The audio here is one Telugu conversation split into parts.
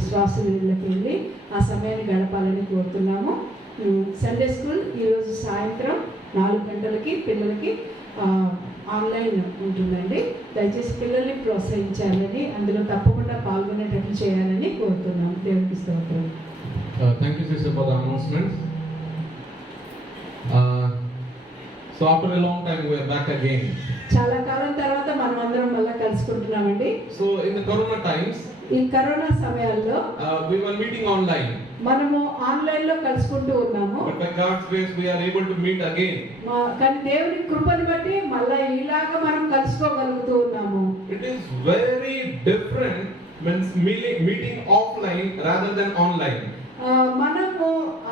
విశ్వాసుల ఇళ్ళకి వెళ్ళి ఆ సమయాన్ని గడపాలని కోరుతున్నాము. సండే స్కూల్ ఈరోజు సాయంత్రం 4 గంటలకి పిల్లలకి ఆన్లైన్ ఉంటుందండి. దయచేసి పిల్లల్ని ప్రోత్సహించాలని, అందులో తప్పకుండా పాల్గొనేటట్లు చేయాలని కోరుతున్నాము. దేవునికి స్తోత్రం. Thank you, sister, for the announcements. So after a long time we are back again. చాలా కాలం తర్వాత మనం అందరం మళ్ళీ కలుసుకుంటున్నామండి. So in the corona times, ఈ కరోనా సమయాల్లో we were meeting online. మనము ఆన్లైన్ లో కలుసుకుంటూ ఉన్నాము. But by God's grace we are able to meet again. కానీ దేవుని కృపను బట్టి మళ్ళీ ఇలాగ మనం కలుసుకోగలుగుతూ ఉన్నాము. It is very different when meeting offline rather than online. మనము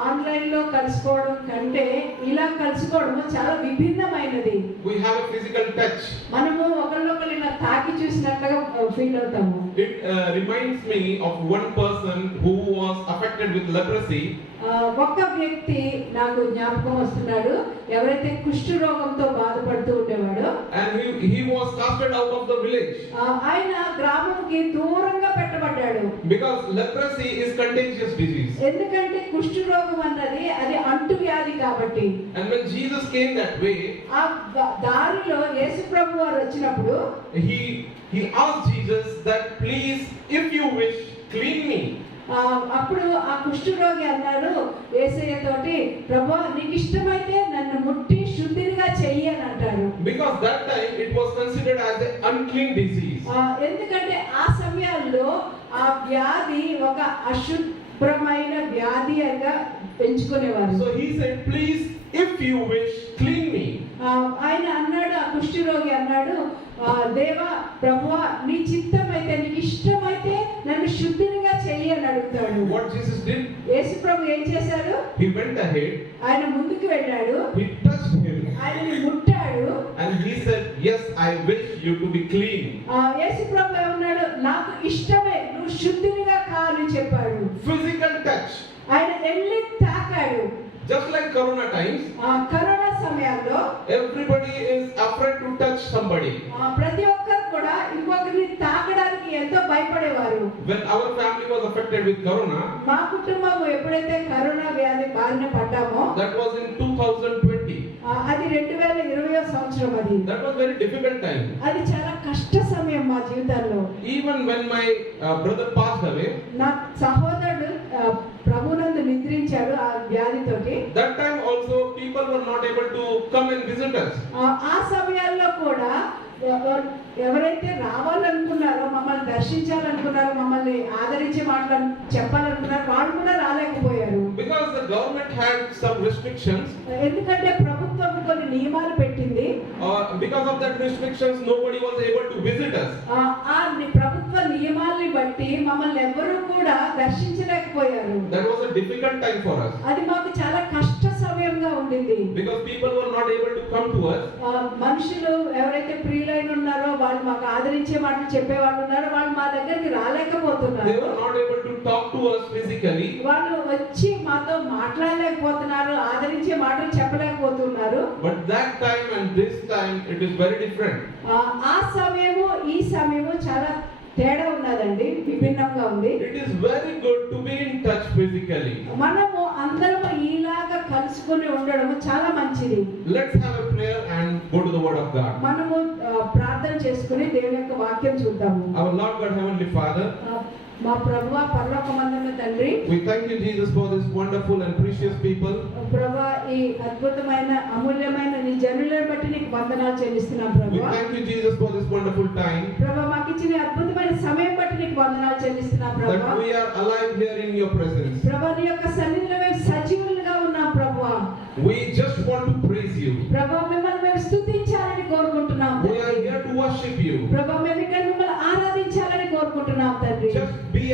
ఆన్లైన్ లో కలుసుకోవడం కంటే ఇలా కలుసుకోవడం చాలా విభిన్నమైనది. We have a physical touch. మనము ఒకళ్ళొకళ్ళు ఇలా తాకి చూసినట్లుగా ఫీల్ అవుతాము. It reminds me of one person who was affected with leprosy. ఒక వ్యక్తి నాకు జ్ఞాపకం వస్తున్నాడు, ఎవరైతే కుష్ఠ రోగంతో బాధపడుతూ ఉండేవాడో. And he was casted out of the village. ఆయన గ్రామంకి దూరంగా పెట్టబడ్డాడు. Because leprosy is contagious disease. ఎందుకంటే కుష్ఠ రోగం అన్నది అది అంటువ్యాధి కాబట్టి. And when Jesus came that way, ఆ దారిలో యేసు ప్రభువు వారు వచ్చినప్పుడు he asked Jesus that please if you wish clean me. అప్పుడు ఆ కుష్ఠరోగి అన్నాడు యేసయ్య తోటి, ప్రభువా నీకు ఇష్టమైతే నన్ను ముట్టి శుద్ధిగా చెయ్యి అని అంటాడు. Because that time it was considered as an unclean disease. ఎందుకంటే ఆ సమయాల్లో ఆ వ్యాధి ఒక అశుభ్రమైన వ్యాధి అని పెంచుకునేవారు. So he said please if you wish clean me. ఆయన అన్నాడు, ఆ కుష్ఠరోగి అన్నాడు, దేవా ప్రభువా నీ చిత్తమైతే నీకు ఇష్టమైతే నన్ను శుద్ధిగా చెయ్యి అని అడుగుతాడు. What Jesus did? యేసు ప్రభు ఏం చేశారు? He went ahead. ఆయన ముందుకు వెళ్ళాడు. He touched him. ఆయనని ముట్టాడు. And he said yes I wish you to be clean. యేసు ప్రభు ఏమన్నాడు? నాకు ఇష్టమే నువ్వు శుద్ధిగా కాని చెప్పాడు. Physical touch. ఆయన వెళ్ళి తాకాడు. Just like corona times, corona సమయాల్లో everybody is afraid to touch somebody. ప్రతి ఒక్కరు కూడా ఇంకొకరిని తాకడానికి ఎంతో భయపడేవారు. When our family was affected with corona, మా కుటుంబం ఎప్పుడైతే కరోనా వ్యాధి బారిన పడ్డామో, that was in 2020. అది 2020వ సంవత్సరం. అది That was very difficult time. అది చాలా కష్ట సమయం మా జీవితాల్లో. Even when my brother passed away, నా సహోదరుడు ప్రభునందు నిద్రించాడు ఆ వ్యాధితోటి. that time also people were not able to come and visit us. ఆ సమయాల్లో కూడా ఎవరైతే రావాలనుకున్నారో, మమ్మల్ని దర్శించాలనుకున్నారో, మమ్మల్ని ఆదరించే మాటలు చెప్పాలనుకున్నారో వాళ్ళు కూడా రాలేకపోయారు. Because the government had some restrictions. ఎందుకంటే ప్రభుత్వం కొన్ని నియమాలు పెట్టింది. Because of that restrictions nobody was able to visit us. ఆ ప్రభుత్వ నియమాల్ని బట్టి మమ్మల్ని ఎవరు కూడా దర్శించలేకపోయారు. That was a difficult time for us. అది మాకు చాలా కష్ట సమయంగా ఉండింది. Because people were not able to come to us. మనుషులు ఎవరైతే ప్రియులైన ఉన్నారో, వాళ్ళు మాకు ఆదరించే మాటలు చెప్పే వాళ్ళు ఉన్నారో, వాళ్ళు మా దగ్గరికి రాలేకపోతున్నారు. They were not able to talk to us physically. వాళ్ళు వచ్చి మాతో మాట్లాడలేకపోతున్నారు, ఆదరించే మాటలు చెప్పలేకపోతున్నారు. But that time and this time it is very different. ఆ సమయము ఈ సమయము చాలా తేడా ఉన్నదండి, విభిన్నంగా ఉంది. It is very good to be in touch physically. మనము అందరము ఇలాగా కలుసుకొని ఉండడం చాలా మంచిది. Let's have a prayer and go to the word of God. మనము ప్రార్థన చేసుకుని దేవుని యొక్క వాక్యం చూద్దాము. Our Lord God, Heavenly Father, మా ప్రభువా పరలోకమందున్న తండ్రి, we thank you Jesus for this wonderful and precious people. ప్రభువా ఈ అద్భుతమైన అమూల్యమైన నీ జనులను బట్టి నీకు వందనాలు చెల్లిస్తున్నాం We ప్రభువా. thank you Jesus for this wonderful time. ప్రభువా మాకు ఇచ్చిన అద్భుతమైన సమయం బట్టి నీకు వందనాలు చెల్లిస్తున్నాం ప్రభువా. That we are alive here in your presence. ప్రభువా నీ యొక్క సన్నిధిలో మేము సజీవులుగా ఉన్నాం ప్రభువా. We just want to praise you. ప్రభువా మిమ్మల్ని మేము స్తుతించాలని కోరుకుంటున్నాం. We are here to worship you. ప్రభువా మేము ఇక్కడ మిమ్మల్ని ఆరాధించాలని కోరుకుంటున్నాం తండ్రి. Just be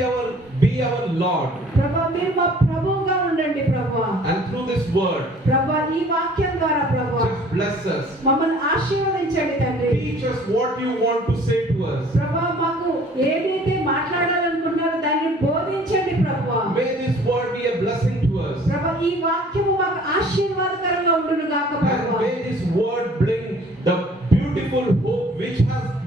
our Lord. ప్రభువా మీరు మా ప్రభువుగా ఉండండి ప్రభువా. And through this word, ప్రభువా ఈ వాక్యం ద్వారా ప్రభువా just bless us. మమ్మల్ని ఆశీర్వదించండి తండ్రి. Teach us what you want to say to us. ప్రభువా మాకు ఏదైతే మాట్లాడాలనుకుంటున్నారో దాన్ని బోధించండి ప్రభువా. May this word be a blessing to us. ప్రభువా ఈ వాక్యము మాకు ఆశీర్వాదకరంగా ఉండును గాక And ప్రభువా. may this word bring the beautiful hope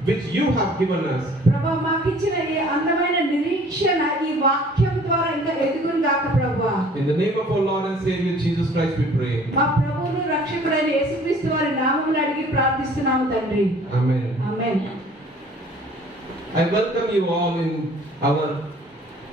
which you have given us. ప్రభువా మాకు ఇచ్చిన ఈ అందమైన నిరీక్షణ ఈ వాక్యం name of our Lord and Savior Jesus Christ we pray. మా ప్రభువును రక్షకుడైన యేసుక్రీస్తు వారి నామములో అడిగి ప్రార్థిస్తున్నాము తండ్రి. Amen. Amen. I welcome you all in our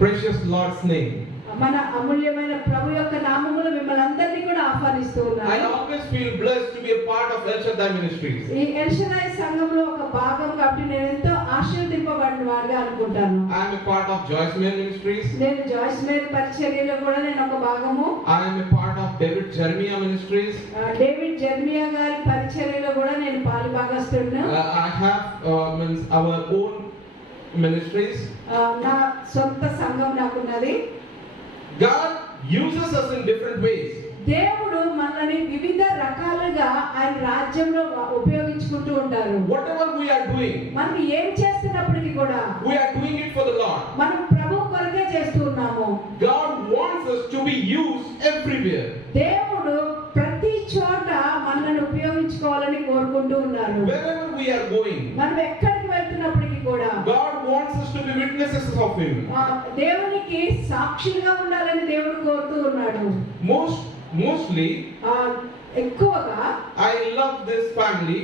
precious Lord's name. మన అమూల్యమైన ప్రభు యొక్క నామములో మిమ్మల్ని అందరినీ కూడా ఆహ్వానిస్తూ I ఉన్నాను. always feel blessed to be a part of El Shaddai Ministries. ఈ ఎల్ షదాయ్ సంఘంలో ఒక భాగం కాబట్టి నేను ఎంతో ఆశీర్వదింపబడిన వాడిగా అనుకుంటాను. I am a part of Joyce Meyer Ministries. నేను జాయిస్ మేరీ పరిచర్యలో కూడా నేను ఒక భాగము. I am a part of David Jeremiah Ministries. David Jeremiah గారి పరిచర్యలో కూడా నేను పాలుభాగస్తుడిని. I have means our own ministries. నా సొంత సంఘం నాకున్నది. God uses us in different ways. దేవుడు మనల్ని వివిధ రకాలుగా ఆయన రాజ్యంలో ఉపయోగించుకుంటూ ఉంటారు. Whatever we are doing, మనం ఏం చేస్తున్నప్పటికీ కూడా we are doing it for the Lord. మనం ప్రభు కొరకే చేస్తూ ఉన్నాము. God wants us to be used everywhere. దేవుడు ప్రతి చోట మనల్ని ఉపయోగించుకోవాలని కోరుకుంటూ ఉన్నారు. Wherever we are going, మనం ఎక్కడికి వెళ్తున్నప్పటికీ కూడా God wants us to be witnesses of Him. దేవునికి సాక్షులుగా ఉండాలని దేవుడు కోరుతూ ఉన్నాడు. Mostly, ఎక్కువగా I love this family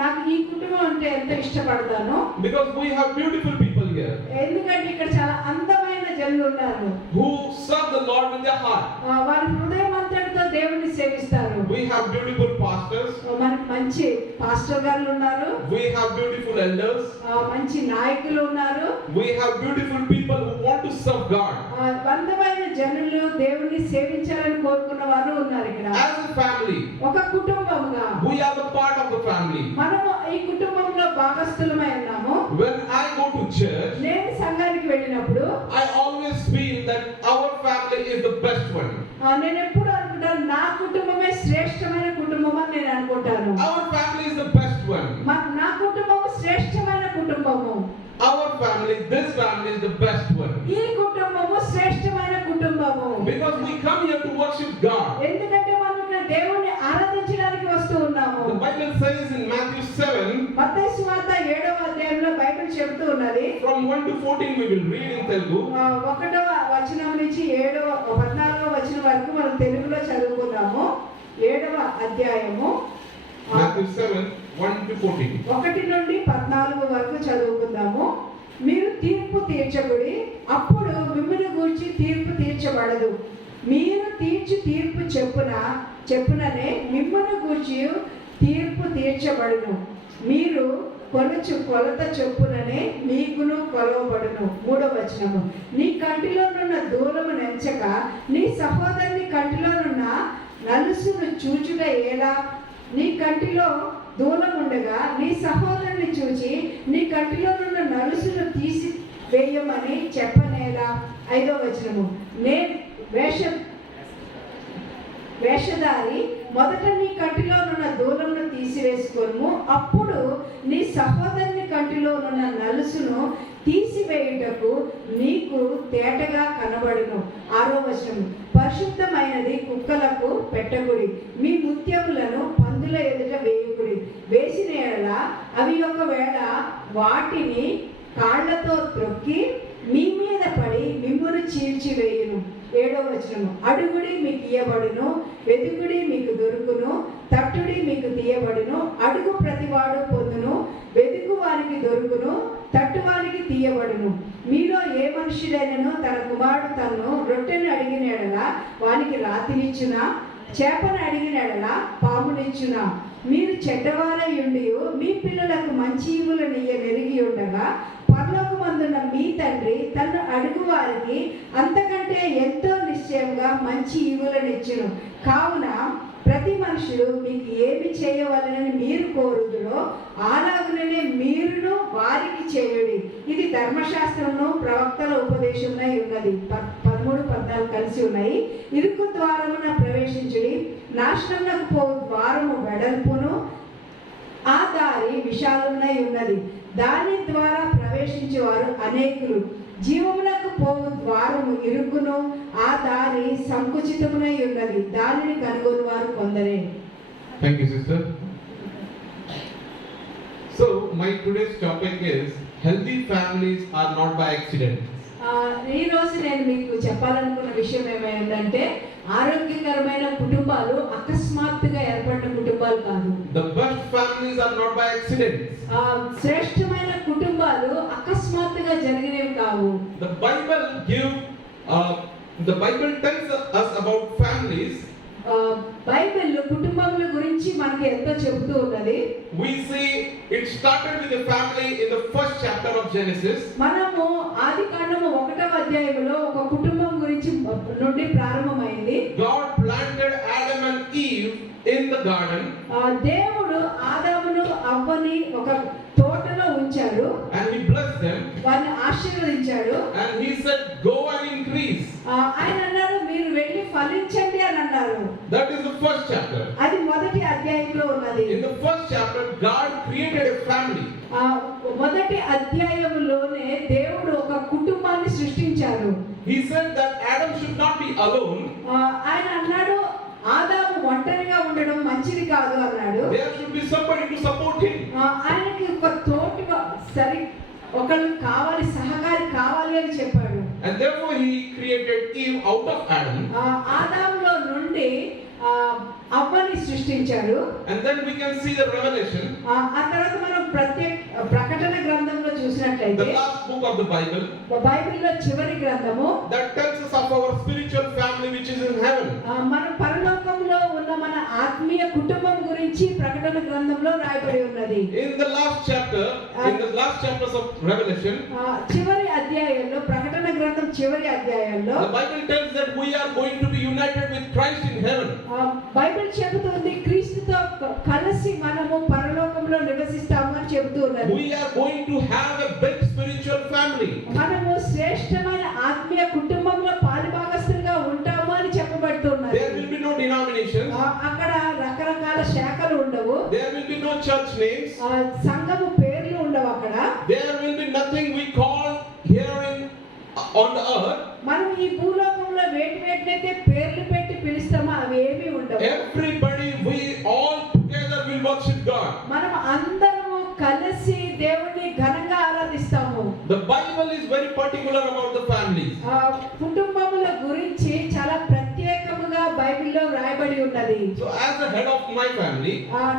నాకు ఈ కుటుంబం అంటే ఎంతో ఇష్టపడతాను. because we have beautiful people here ఎందుకంటే ఇక్కడ చాలా అందమైన జనులు ఉన్నారు who serve the Lord with their heart. వారి హృదయమంతటితో దేవుని సేవిస్తారు. We have beautiful pastors. మనకి మంచి పాస్టర్ గారు ఉన్నారు. We have beautiful elders. మంచి నాయకులు ఉన్నారు. We have beautiful people who want to serve God. అందమైన జనులు దేవుని సేవించాలని కోరుకున్న వారు ఉన్నారు ఇక్కడ. As a family, ఒక కుటుంబముగా we are the part of the family. మనము ఈ కుటుంబంలో భాగస్థులమై ఉన్నాము. When I go to church, నేను సంఘానికి వెళ్ళినప్పుడు I always feel that our family is the best one. నేను ఎప్పుడు అనుకుంటాను నా కుటుంబమే శ్రేష్టమైన కుటుంబం అని నేను అనుకుంటాను. Our family is the best one. నా కుటుంబము శ్రేష్టమైన కుటుంబము. Our family, this family is the best one. ఈ కుటుంబము శ్రేష్టమైన కుటుంబము. Because we come here to worship God. ఎందుకంటే మనం ఇక్కడ దేవుణ్ణి ఆరాధించడానికి వస్తూ ఉన్నాము. The Bible says in Matthew 7, మత్తయి సువార్త 7వ అధ్యాయంలో బైబిల్ చెబుతూ ఉన్నది. from 1 to 14 we will read in Telugu. 1వ వచనం నుంచి 14వ వచనం వరకు మనం తెలుగులో చదువుకుందాము. 7వ అధ్యాయము Matthew 7, 1 to 14. 1 నుండి 14 వరకు చదువుకుందాము. మీరు తీర్పు తీర్చకుడి, అప్పుడు మిమ్మును గూర్చి తీర్పు తీర్చబడదు. మీరు తీర్చు తీర్పు చెప్పుననే మిమ్మును గూర్చి తీర్పు తీర్చబడును. మీరు కొలుచు కొలత చొప్పుననే మీకును కొలవబడును. 3వ వచనము, నీ కంటిలోనున్న దూలము నెంచక నీ సహోదరుని కంటిలోనున్న నలుసును చూచుట ఎలా? నీ కంటిలో దూలం ఉండగా నీ సహోదరుని చూచి నీ కంటిలోనున్న నలుసును తీసి వేయమని చెప్పనేలా? 5వ వచనము, వేషధారి మొదట నీ కంటిలోనున్న దూలమును తీసివేసుకొనుము, అప్పుడు నీ సహోదరుని కంటిలోనున్న నలుసును తీసివేయుటకు నీకు తేటగా కనబడును. 6వ వచనము, పరిశుద్ధమైనది కుక్కలకు పెట్టకుడి, మీ ముత్యములను పందుల ఎదుట వేయుకుడి. వేసిన ఎడల అవి ఒకవేళ వాటిని కాళ్లతో త్రొక్కి మీ మీద పడి మిమ్మును చీల్చివేయును. 7వ వచనము, అడుగుడి మీకు ఇయ్యబడును, వెతుకుడి మీకు దొరుకును, తట్టుడి మీకు తీయబడును. అడుగు ప్రతివాడు పొందును, వెతుకు వారికి దొరుకును, తట్టువానికి తీయబడును. మీలో ఏ మనుషుడైనను తన కుమారుడు తను రొట్టెను అడిగిన ఎడల వానికి రాతినిచ్చునా? చేపను అడిగిన ఎడల పామునిచ్చునా? మీరు చెడ్డవారై ఉండి మీ పిల్లలకు మంచి ఈవులనియ్య నెరిగి ఉండగా పరలోకమందున్న మీ తండ్రి తను అడుగు వారికి అంతకంటే ఎంతో నిశ్చయంగా మంచి ఈవులనిచ్చును. కావున ప్రతి మనుషుడు మీకు ఏమి చేయవలనని మీరు కోరుదురో అలాగుననే మీరును వారికి చేయుడి. ఇది ధర్మశాస్త్రమును ప్రవక్తల ఉపదేశమునై ఉన్నది. 13, 14 కలిసి ఉన్నాయి. ఇరుకు ద్వారమున ప్రవేశించుడి, నాశనమునకు పోవు ద్వారము వెడల్పును ఆ దారి విశాలమునై ఉన్నది, దాని ద్వారా ప్రవేశించేవారు అనేకులు. జీవమునకు పోవు ద్వారము ఇరుకును ఆ దారి సంకుచితమునై ఉన్నది, దానిని కనుగొని వారు కొందరే. Thank you, sister. So my today's topic is healthy families are not by accident. ఈ రోజు నేను మీకు చెప్పాలనుకున్న విషయం ఏమైందంటే ఆరోగ్యకరమైన కుటుంబాలు అకస్మాత్తుగా ఏర్పడిన కుటుంబాలు కాదు. The best families are not by accident. శ్రేష్టమైన కుటుంబాలు అకస్మాత్తుగా జరిగినవి కావు. The Bible tells us about families. Bible కుటుంబముల గురించి మనకి ఎంతో చెబుతూ ఉన్నది. We see it started with a family in the first chapter of Genesis. మనము ఆదికాండము 1వ అధ్యాయంలో ఒక కుటుంబం గురించి నుండి ప్రారంభమైంది. God planted Adam and Eve in the garden. దేవుడు ఆదామును అవ్వని ఒక తోటలో ఉంచాడు. And he blessed them. వారిని ఆశీర్వదించాడు. And he said, "Go and increase." ఆయన అన్నాడు, మీరు వెళ్ళి ఫలించండి అని అన్నారు. That is the first chapter. అది మొదటి అధ్యాయంలో ఉన్నది. In the first chapter, God created a family. మొదటి అధ్యాయంలోనే దేవుడు ఒక కుటుంబాన్ని సృష్టించారు. He said that Adam should not be alone. ఆయన అన్నాడు, ఆదాము ఒంటరిగా ఉండడం మంచిది కాదు అన్నాడు. There should be somebody to support him. ఆయనకి ఒక తోటి ఒకళ్ళు కావాలి, సహకారి కావాలి అని చెప్పాడు. And therefore he created Eve out of Adam. ఆదాములో నుండి అవ్వని సృష్టించాడు. And then we can see the Revelation. ఆ తర్వాత మనం ప్రకటన గ్రంథంలో చూసినట్లయితే, the last book of the Bible, బైబిల్లో చివరి గ్రంథము, that tells us of our spiritual family which is in heaven. మన పరలోకంలో ఉన్న మన ఆత్మీయ కుటుంబం గురించి ప్రకటన గ్రంథంలో రాయబడి ఉన్నది. In the last chapters of Revelation, చివరి అధ్యాయంలో, ప్రకటన గ్రంథం చివరి అధ్యాయంలో, the Bible tells that we are going to be united with Christ in heaven. Bible చెబుతుంది క్రీస్తుతో కలిసి మనము పరలోకంలో నివసిస్తాము అని చెబుతూ ఉన్నది. We are going to have a big spiritual family. మనము శ్రేష్టమైన ఆత్మీయ కుటుంబంలో పాలుభాగస్తులుగా ఉంటాము అని చెప్పబడుతున్నది. There will be no denominations. అక్కడ రకరకాల శాఖలు ఉండవు. There will be no church names. సంఘము పేర్లు ఉండవు అక్కడ. There will be nothing we call here on the earth. మనం ఈ భూలోకంలో వేటినైతే పేర్లు పెట్టి పిలుస్తామో అవి ఏమీ ఉండవు. Everybody, we all together will worship God. మనం అందరము కలిసి దేవుణ్ణి ఘనంగా ఆరాధిస్తాము. The Bible is very particular about the families. కుటుంబముల గురించి చాలా ప్రత్యేకముగా బైబిల్లో రాయబడి ఉన్నది. So as the head of my family,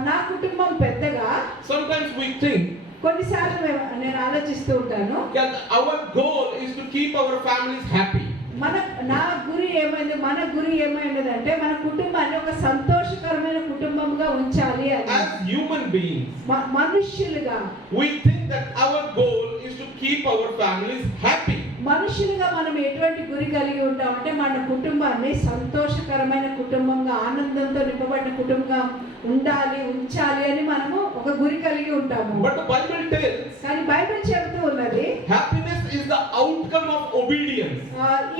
నా కుటుంబం పెద్దగా, sometimes we think కొన్నిసార్లు నేను ఆలోచిస్తూ ఉంటాను, that our goal is to keep our families happy. మన గురి ఏమైందంటే మన కుటుంబాన్ని ఒక సంతోషకరమైన కుటుంబంగా ఉంచాలి అని. As human beings, మనుష్యులుగా we think that our goal is to keep our families happy. మనుషులుగా మనం ఎటువంటి గురి కలిగి ఉంటామంటే మన కుటుంబాన్ని సంతోషకరమైన కుటుంబంగా, ఆనందంతో నింపబడిన కుటుంబంగా ఉంచాలి అని మనము ఒక గురి కలిగి ఉంటాము. But the Bible tells, కానీ బైబిల్ చెబుతూ ఉన్నది, happiness is the outcome of obedience.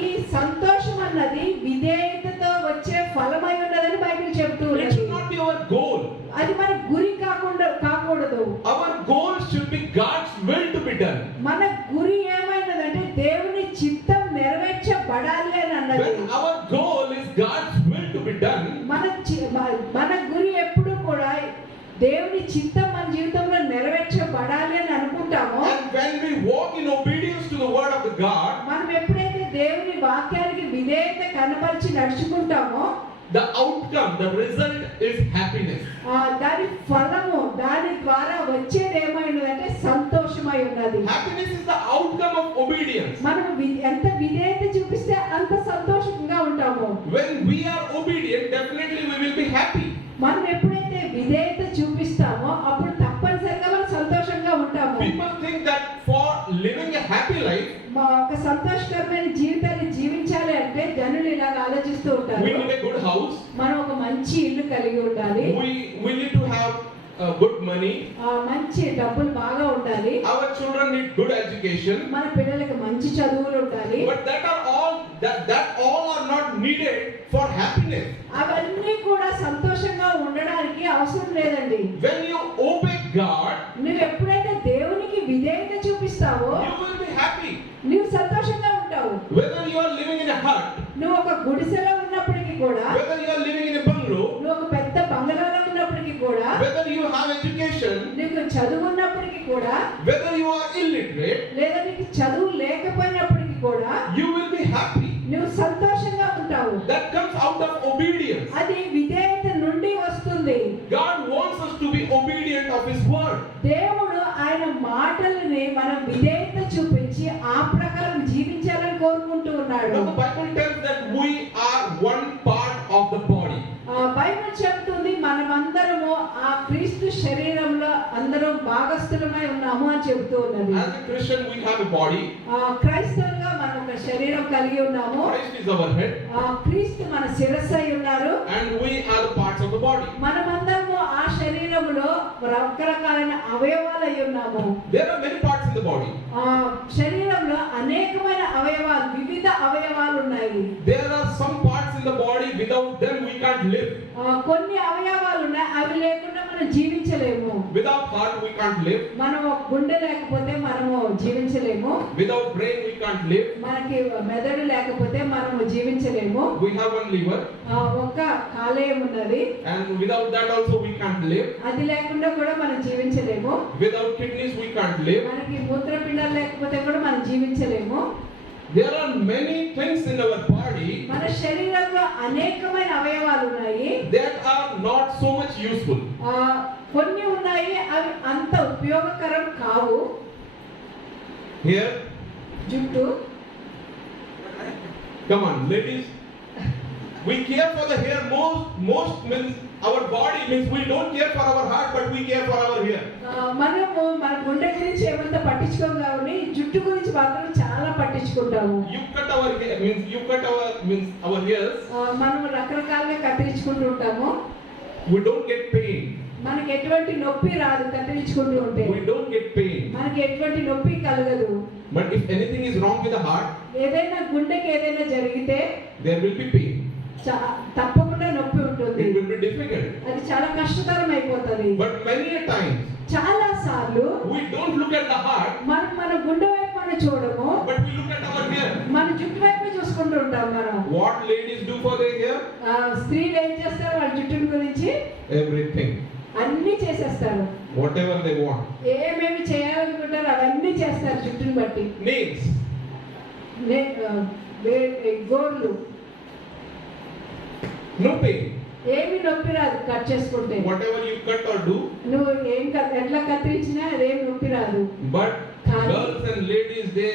ఈ సంతోషం అన్నది విధేయతతో వచ్చే ఫలమై ఉన్నదని బైబిల్ చెబుతూ It ఉన్నది. should not be our goal. అది మన గురి కాకూడదు. Our goal should be God's will to be done. మన గురి ఏమైనదంటే దేవుని చిత్తం నెరవేర్చబడాలి అని అన్నది. When our goal is God's will to be done, మన గురి ఎప్పుడు కూడా దేవుని చిత్తం మన జీవితంలో నెరవేర్చబడాలి అని అనుకుంటామో, and when we walk in obedience to the word of the God, మనం ఎప్పుడైతే దేవుని వాక్యానికి విధేయత కనపరిచి నడుచుకుంటామో, the outcome, the result is happiness. దాని ఫలము, దాని ద్వారా వచ్చేది ఏమైనదంటే సంతోషమై ఉన్నది. Happiness is the outcome of obedience. మనం ఎంత విధేయత చూపిస్తే అంత సంతోషంగా ఉంటాము. When we are obedient, definitely we will be happy. మనం ఎప్పుడైతే విధేయత చూపిస్తామో అప్పుడు తప్పనిసరిగా మనం సంతోషంగా ఉంటాము. People think that for living a happy life, ఒక సంతోషకరమైన జీవితాన్ని జీవించాలి అంటే జనులు ఇలాగ ఆలోచిస్తూ ఉంటారు. we need a good house. మనం ఒక మంచి ఇల్లు కలిగి ఉండాలి. We need to have good money. మంచి డబ్బులు బాగా ఉండాలి. Our children need good education. మన పిల్లలకు మంచి చదువులు ఉండాలి. But that all are not needed for happiness. అవన్నీ కూడా సంతోషంగా ఉండడానికి అవసరం లేదండి. When you obey God, నువ్వు ఎప్పుడైతే దేవునికి విధేయత చూపిస్తావో you will be happy. నువ్వు సంతోషంగా ఉంటావు. Whether you are living in a hut, నువ్వు ఒక గుడిసెలో ఉన్నప్పటికీ కూడా, whether you are living in a bungalow, నువ్వు ఒక పెద్ద బంగళాలో ఉన్నప్పటికీ కూడా, whether you have education, నీకు చదువు ఉన్నప్పటికీ కూడా, whether you are illiterate, లేదా నీకు చదువు లేకపోయినప్పటికీ కూడా, నువ్వు సంతోషంగా ఉంటావు. That comes out of obedience. అది విధేయత నుండి వస్తుంది. God wants us to be obedient of His word. దేవుడు ఆయన మాటలని మనం విధేయత చూపించి ఆ ప్రకారం జీవించాలని కోరుకుంటూ ఉన్నాడు. Now the Bible tells that we are one part of the body. Bible చెప్తుంది మనమందరము ఆ క్రీస్తు శరీరంలో అందరం భాగస్థులమై ఉన్నాము అని చెబుతూ ఉన్నది. As a Christian, we have a body. క్రైస్తవులుగా మనం ఒక శరీరం కలిగి ఉన్నాము. Christ is our head. క్రీస్తు మన శిరస్సు అయి ఉన్నారు. And we are the parts of the body. మనమందరము ఆ శరీరములో రకరకాలైన అవయవాలు అయి ఉన్నాము. There are many parts in the body. శరీరంలో అనేకమైన అవయవాలు, వివిధ అవయవాలు ఉన్నాయి. There are some parts in the body, without them we can't live. కొన్ని అవయవాలు ఉన్నాయి, అవి లేకుండా మనం జీవించలేము. Without heart we can't live. మనం గుండె లేకపోతే మనము జీవించలేము. Without brain we can't live. మనకి మెదడు లేకపోతే మనము జీవించలేము. We have one liver. ఒక కాలేయం ఉన్నది. And without that also we can't live. అది లేకుండా కూడా మనం జీవించలేము. Without kidneys we can't live. మనకి మూత్రపిండాలు లేకపోతే కూడా మనం జీవించలేము. There are many things in our body మన శరీరంలో అనేకమైన అవయవాలు ఉన్నాయి. that are not so much useful. కొన్ని ఉన్నాయి, అవి అంత ఉపయోగకరం కావు. Here, జుట్టు. come on, ladies. We care for the hair most means our body means we don't care for our heart, but we care for our hair. మనము మన గుండె గురించి ఏమంత పట్టించుకోం కానీ జుట్టు గురించి మాత్రం చాలా పట్టించుకుంటాము. You cut our hair means our hairs. మనం రకరకాలుగా కత్తిరించుకుంటూ ఉంటాము. We don't get pain. మనకి ఎటువంటి నొప్పి రాదు కత్తిరించుకుంటూ ఉంటే. We don't get pain. మనకి ఎటువంటి నొప్పి కలగదు. But if anything is wrong with the heart, ఏదైనా గుండెకి ఏదైనా జరిగితే there will be pain. తప్పకుండా నొప్పి ఉంటుంది. It will be difficult. అది చాలా కష్టతరం అయిపోతుంది. But many a times చాలా సార్లు we don't look at the heart, మనం మన గుండె వైపు మనం చూడము, but we look at our hair. మన జుట్టు వైపు చూసుకుంటూ ఉంటాం మనం. What ladies do for their hair? స్త్రీలు ఏం చేస్తారు వాళ్ళ జుట్టు గురించి? Everything. అన్ని చేసేస్తారు. Whatever they want. ఏమేమి చేయాలనుకుంటారు అవన్నీ చేస్తారు జుట్టుని బట్టి. Nails. గోర్లు. No pain. ఏమి నొప్పి రాదు కట్ చేసుకుంటే. Whatever you cut or do. నువ్వు ఎట్లా కత్తిరించినా అదేం నొప్పి రాదు. But girls and ladies they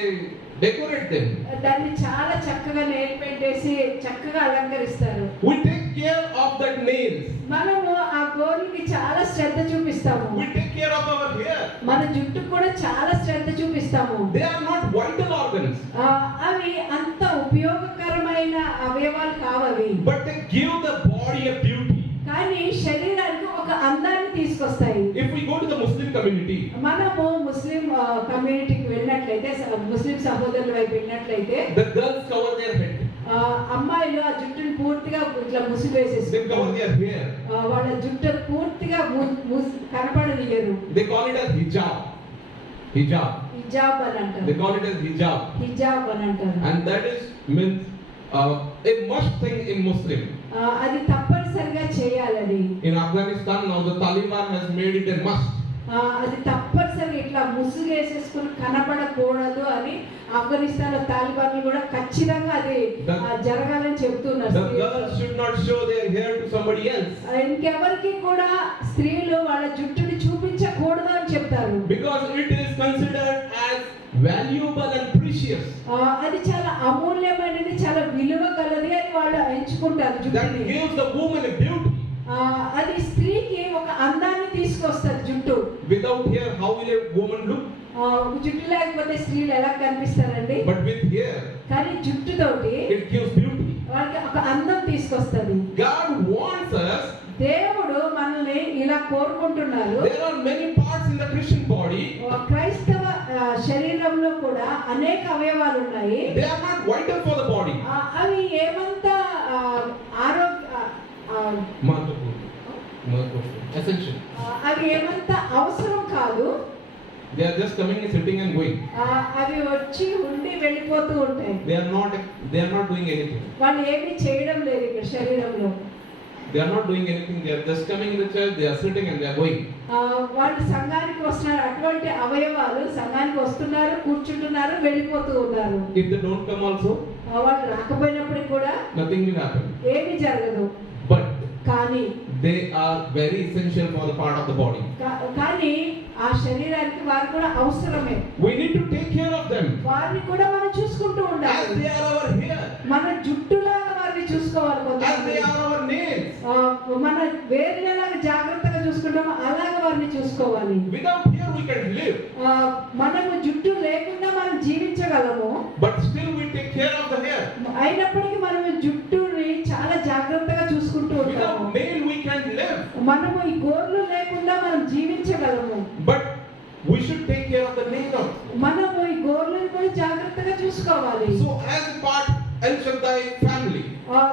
decorate them. దాన్ని చాలా చక్కగా నెయిల్ పెట్టేసి చక్కగా అలంకరిస్తారు. We take care of that nails. మనము ఆ గోర్లకి చాలా శ్రద్ధ చూపిస్తాము. We take care of our hair. మన జుట్టుకు కూడా చాలా శ్రద్ధ చూపిస్తాము. They are not vital organs. అవి అంత ఉపయోగకరమైన అవయవాలు కావవి. But they give the body a beauty. కానీ శరీరానికి ఒక అందాన్ని తీసుకొస్తాయి. If we go to the Muslim community, మనము ముస్లిం కమ్యూనిటీకి వెళ్ళినట్లయితే, ముస్లిం సహోదరుల వైపు వెళ్ళినట్లయితే, the girls cover their head. అమ్మాయిలు ఆ జుట్టుని పూర్తిగా ఇట్లా They ముసివేసేస్తారు. cover their hair. వాళ్ళ జుట్టు పూర్తిగా కనపడనియరు. They call it as hijab. Hijab. హిజాబ్ అని అంటారు. They call it as hijab. హిజాబ్ అని అంటారు. And that is means a must thing in Muslim. అది తప్పనిసరిగా చేయాలని. In Afghanistan now the Taliban has made it a must. అది తప్పనిసరిగా ఇట్లా ముసుగేసేసుకుని కనపడకూడదు అని ఆఫ్ఘనిస్తాన్ లో తాలిబాన్లు కూడా ఖచ్చితంగా అది జరగాలని చెప్తున్నారు. The girls should not show their hair to somebody else. ఇంకెవరికి కూడా స్త్రీలు వాళ్ళ జుట్టుని చూపించకూడదు అని చెప్తారు. Because it is considered as valuable and precious. అది చాలా అమూల్యమైనది, చాలా విలువ గలది అని వాళ్ళు ఎంచుకుంటారు That జుట్టుని. gives the woman a beauty. అది స్త్రీకి ఒక అందాన్ని తీసుకొస్తుంది జుట్టు. Without hair how will a woman look? జుట్టు లేకపోతే స్త్రీలు ఎలా కనిపిస్తారండి? But with hair కానీ జుట్టుతోటి it gives beauty. వాళ్ళకి ఒక అందం తీసుకొస్తుంది. God wants us. దేవుడు మనల్ని ఇలా కోరుకుంటున్నారు. There are many parts in the Christian body. క్రైస్తవ శరీరంలో కూడా అనేక అవయవాలు ఉన్నాయి. They are not vital for the body. అవి ఏమంతా Essential. అవి ఏమంతా అవసరం కాదు. They are just coming and sitting and going. అవి వచ్చి ఉండి వెళ్ళిపోతూ ఉంటాయి. They are not doing anything. వాళ్ళు ఏమీ చేయడం లేదు ఇక్కడ శరీరంలో. They are not doing anything. They are just coming in the church. They are sitting and they are going. వాళ్ళు సంఘానికి వస్తున్నారు, అటువంటి అవయవాలు సంఘానికి వస్తున్నారు, కూర్చుంటున్నారు, వెళ్ళిపోతూ ఉన్నారు. If they don't come also, వాళ్ళు రాకపోయినప్పటికీ కూడా nothing will happen. ఏమీ జరగదు. But కానీ they are very essential for the part of the body. కానీ ఆ శరీరానికి వారు కూడా అవసరమే. We need to take care of them. వారిని కూడా మనం చూసుకుంటూ As ఉండాలి. they are our hair. మన జుట్టులాగా వారిని చూసుకోవాలి. As they are our nails. మన వేర్లలాగా జాగ్రత్తగా చూసుకుంటామో అలాగే వారిని చూసుకోవాలి. Without hair we can live. మనము జుట్టు లేకుండా మనం జీవించగలము. But still we take care of the hair. అయినప్పటికీ మనము జుట్టుని చాలా జాగ్రత్తగా చూసుకుంటూ ఉంటాము. Without nail we can't live. మనము ఈ గోర్లు లేకుండా మనం జీవించగలము. But we should take care of the nail also. మనము ఈ గోర్లను కూడా జాగ్రత్తగా చూసుకోవాలి. So as a part El Shaddai family,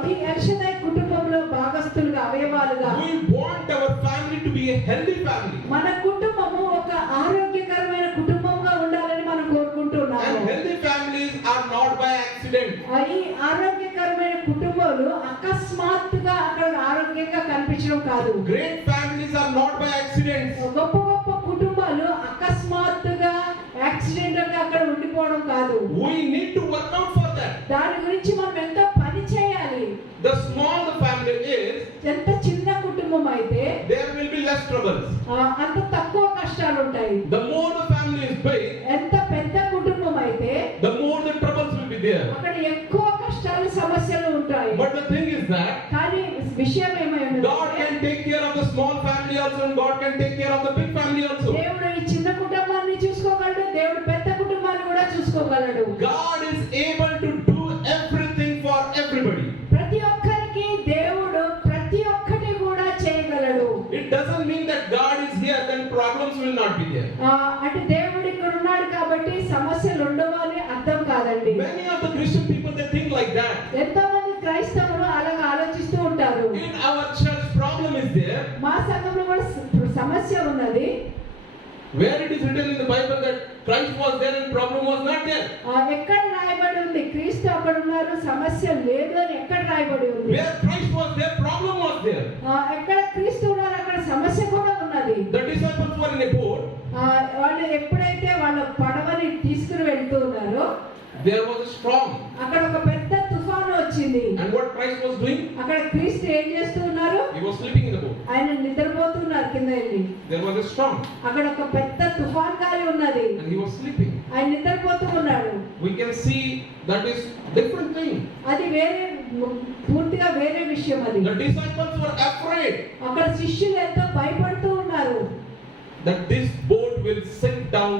ఈ ఎల్ షదై కుటుంబంలో భాగస్తులుగా అవయవాలుగా we want our family to be a healthy family. మన కుటుంబము ఒక ఆరోగ్యకరమైన కుటుంబంగా ఉండాలని మనం కోరుకుంటున్నాము. And healthy families are not by accident. ఈ ఆరోగ్యకరమైన కుటుంబాలు అకస్మాత్తుగా అక్కడ ఆరోగ్యంగా కనిపించడం కాదు. Great families are not by accident. గొప్ప గొప్ప కుటుంబాలు అకస్మాత్తుగా యాక్సిడెంటల్ గా అక్కడ ఉండిపోవడం కాదు. We need to work out for that. దాని గురించి మనం ఎంతో పని చేయాలి. The small the family is, ఎంత చిన్న కుటుంబం అయితే there will be less troubles. అంత తక్కువ కష్టాలు ఉంటాయి. The more the family is big, ఎంత పెద్ద కుటుంబం అయితే the more the troubles will be there. అక్కడ ఎక్కువ కష్టాలు సమస్యలు ఉంటాయి. But the thing is that కానీ విషయం ఏమైనా God can take care of the small family also, and God can take care of the big family also. దేవుడు ఈ చిన్న కుటుంబాన్ని చూసుకోగలడు, దేవుడు పెద్ద కుటుంబాన్ని కూడా చూసుకోగలడు. God is able to do everything for everybody. ప్రతి ఒక్కరికి దేవుడు ప్రతి ఒక్కటి కూడా చేయగలడు. It doesn't mean that God is here, then problems will not be there. అంటే దేవుడు ఇక్కడ ఉన్నాడు కాబట్టి సమస్యలు ఉండవని అర్థం కాదండి. Many of the Christian people, they think like that. ఎంతో మంది క్రైస్తవులు అలాగా ఆలోచిస్తూ ఉంటారు. In our church, problem is there. మా సంఘంలో కూడా సమస్య ఉన్నది. Where it is written in the Bible that Christ was there and problem was not there. ఎక్కడ రాయబడి ఉంది క్రీస్తు అక్కడ ఉన్నారు సమస్య లేదు అని ఎక్కడ రాయబడి ఉంది? Where Christ was there, problem was there. ఎక్కడ క్రీస్తు ఉన్నారు అక్కడ సమస్య కూడా ఉన్నది. The disciples were in a boat. వాళ్ళు ఎప్పుడైతే వాళ్ళ పడవని తీసుకుని వెళ్తూ ఉన్నారో There was a storm. అక్కడ ఒక పెద్ద తుఫాను వచ్చింది. And what Christ was doing? అక్కడ క్రీస్తు ఏం చేస్తూ ఉన్నారు? He was sleeping in the boat. ఆయన నిద్రపోతున్నారు కింద వెళ్ళి. There was a storm. అక్కడ ఒక పెద్ద తుఫాన్ గాలి ఉన్నది. And he was sleeping. ఆయన నిద్రపోతూ ఉన్నాడు. We can see that is different thing. అది వేరే పూర్తిగా వేరే విషయం అది. The disciples were afraid అక్కడ శిష్యులు ఎంతో భయపడుతూ ఉన్నారు. that this boat will sink down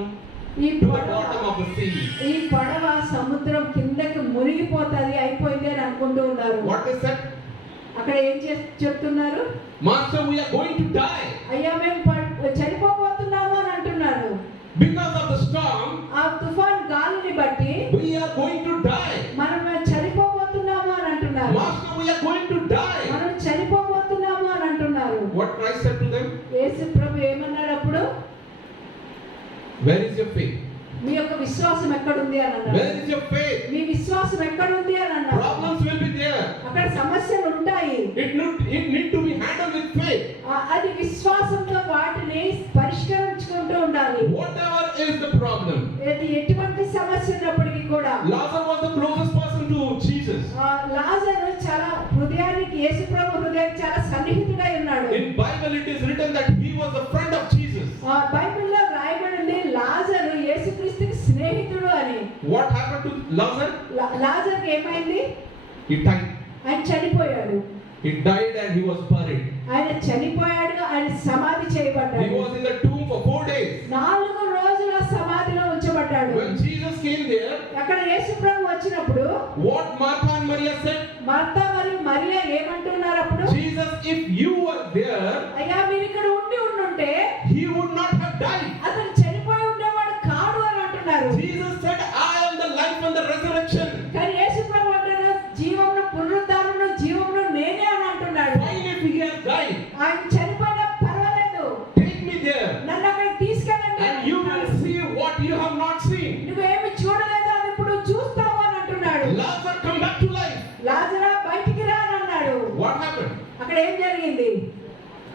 ఈ to the bottom of the sea. ఈ పడవ సముద్రం కిందకి మునిగిపోతది అయిపోయింది అని అనుకుంటూ ఉన్నారు. What they said? అక్కడ ఏం చెప్తున్నారు? Master, we are going to die. అయ్యా మేము చనిపోబోతున్నాము అని అంటున్నారు. Because of the storm, ఆ తుఫాన్ గాలిని బట్టి we are going to die. మనం చనిపోబోతున్నాము అని అంటున్నారు. Master, we are going to die. మనం చనిపోబోతున్నాము అని అంటున్నారు. What Christ said to them? యేసు ప్రభు ఏమన్నాడు అప్పుడు? Where is your faith? మీ యొక్క విశ్వాసం ఎక్కడ ఉంది అని అన్నారు. Where is your faith? మీ విశ్వాసం ఎక్కడ ఉంది అని అన్నారు. Problems will be there. అక్కడ సమస్యలు ఉంటాయి. It need to be handled with faith. అది విశ్వాసంతో వాటిని పరిష్కరించుకుంటూ ఉండాలి. Whatever is the problem. ఎటువంటి సమస్య ఉన్నప్పటికీ కూడా. Lazarus was the closest person to Jesus. లాజరు చాలా హృదయానికి యేసుప్రభు హృదయానికి చాలా సన్నిహితుడై ఉన్నాడు. In Bible it is written that he was a friend of Jesus. బైబిల్లో రాయబడింది లాజరు యేసుక్రీస్తుకి స్నేహితుడు అని. What happened to Lazarus? లాజరుకి ఏమైంది? He died. ఆయన చనిపోయాడు. He died and he was buried. ఆయన చనిపోయాడు, ఆయన సమాధి చేయబడ్డాడు. He was in the tomb for 4 days. 4 రోజుల సమాధిలో ఉంచబడ్డాడు. When Jesus came there, అక్కడ యేసుప్రభు వచ్చినప్పుడు what Martha and Maria said? Martha మరియు మరియా ఏమంటున్నారు అప్పుడు? Jesus, if you were there, అయ్యా మీరు ఇక్కడ ఉండుంటే he would not have died. అతను చనిపోయి ఉండేవాడు కాడు అని అంటున్నారు. Jesus said, I am the life and the resurrection. కానీ యేసుప్రభు అంటారు జీవమును పునరుద్ధానమును జీవమును నేనే అని అంటున్నాడు. Why if he has died? ఆయన చనిపోయినా పర్వాలేదు, Take me there. నన్ను అక్కడికి తీసుకెళ్ళండి And you will see what you have not seen. నువ్వేమి చూడలేదు అని ఇప్పుడు చూస్తావు అని అంటున్నాడు. Lazarus, come back to life. లాజరా బయటికి రా అని అన్నాడు. What happened? అక్కడ ఏం జరిగింది?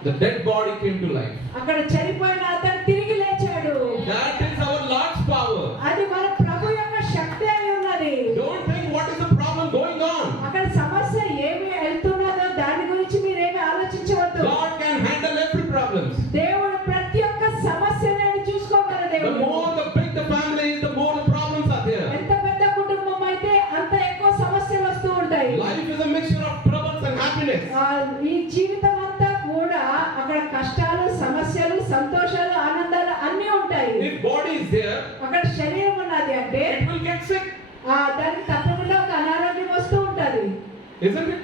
The dead body came to life. అక్కడ చనిపోయిన అతను తిరిగి లేచాడు. That is our Lord's power. అది మన ప్రభు యొక్క శక్తి అయి ఉన్నది. Don't think what is the problem going on. అక్కడ సమస్య ఏమి వెళ్తున్నదో దాని గురించి మీరేమి ఆలోచించవద్దు. God can handle every problem. దేవుడు ప్రతి ఒక్క సమస్యని చూసుకోగల The దేవుడు. more the big the family is, the more the problems are there. ఎంత పెద్ద కుటుంబం అయితే అంత ఎక్కువ సమస్యలు వస్తూ ఉంటాయి. Life is a mixture of troubles and happiness. ఈ జీవితం అంతా కూడా అక్కడ కష్టాలు, సమస్యలు, సంతోషాలు, ఆనందాలు అన్నీ ఉంటాయి. If body is there, అక్కడ శరీరం ఉన్నది అంటే it will get sick, దానికి తప్పకుండా ఒక అనారోగ్యం వస్తూ ఉంటది. isn't it?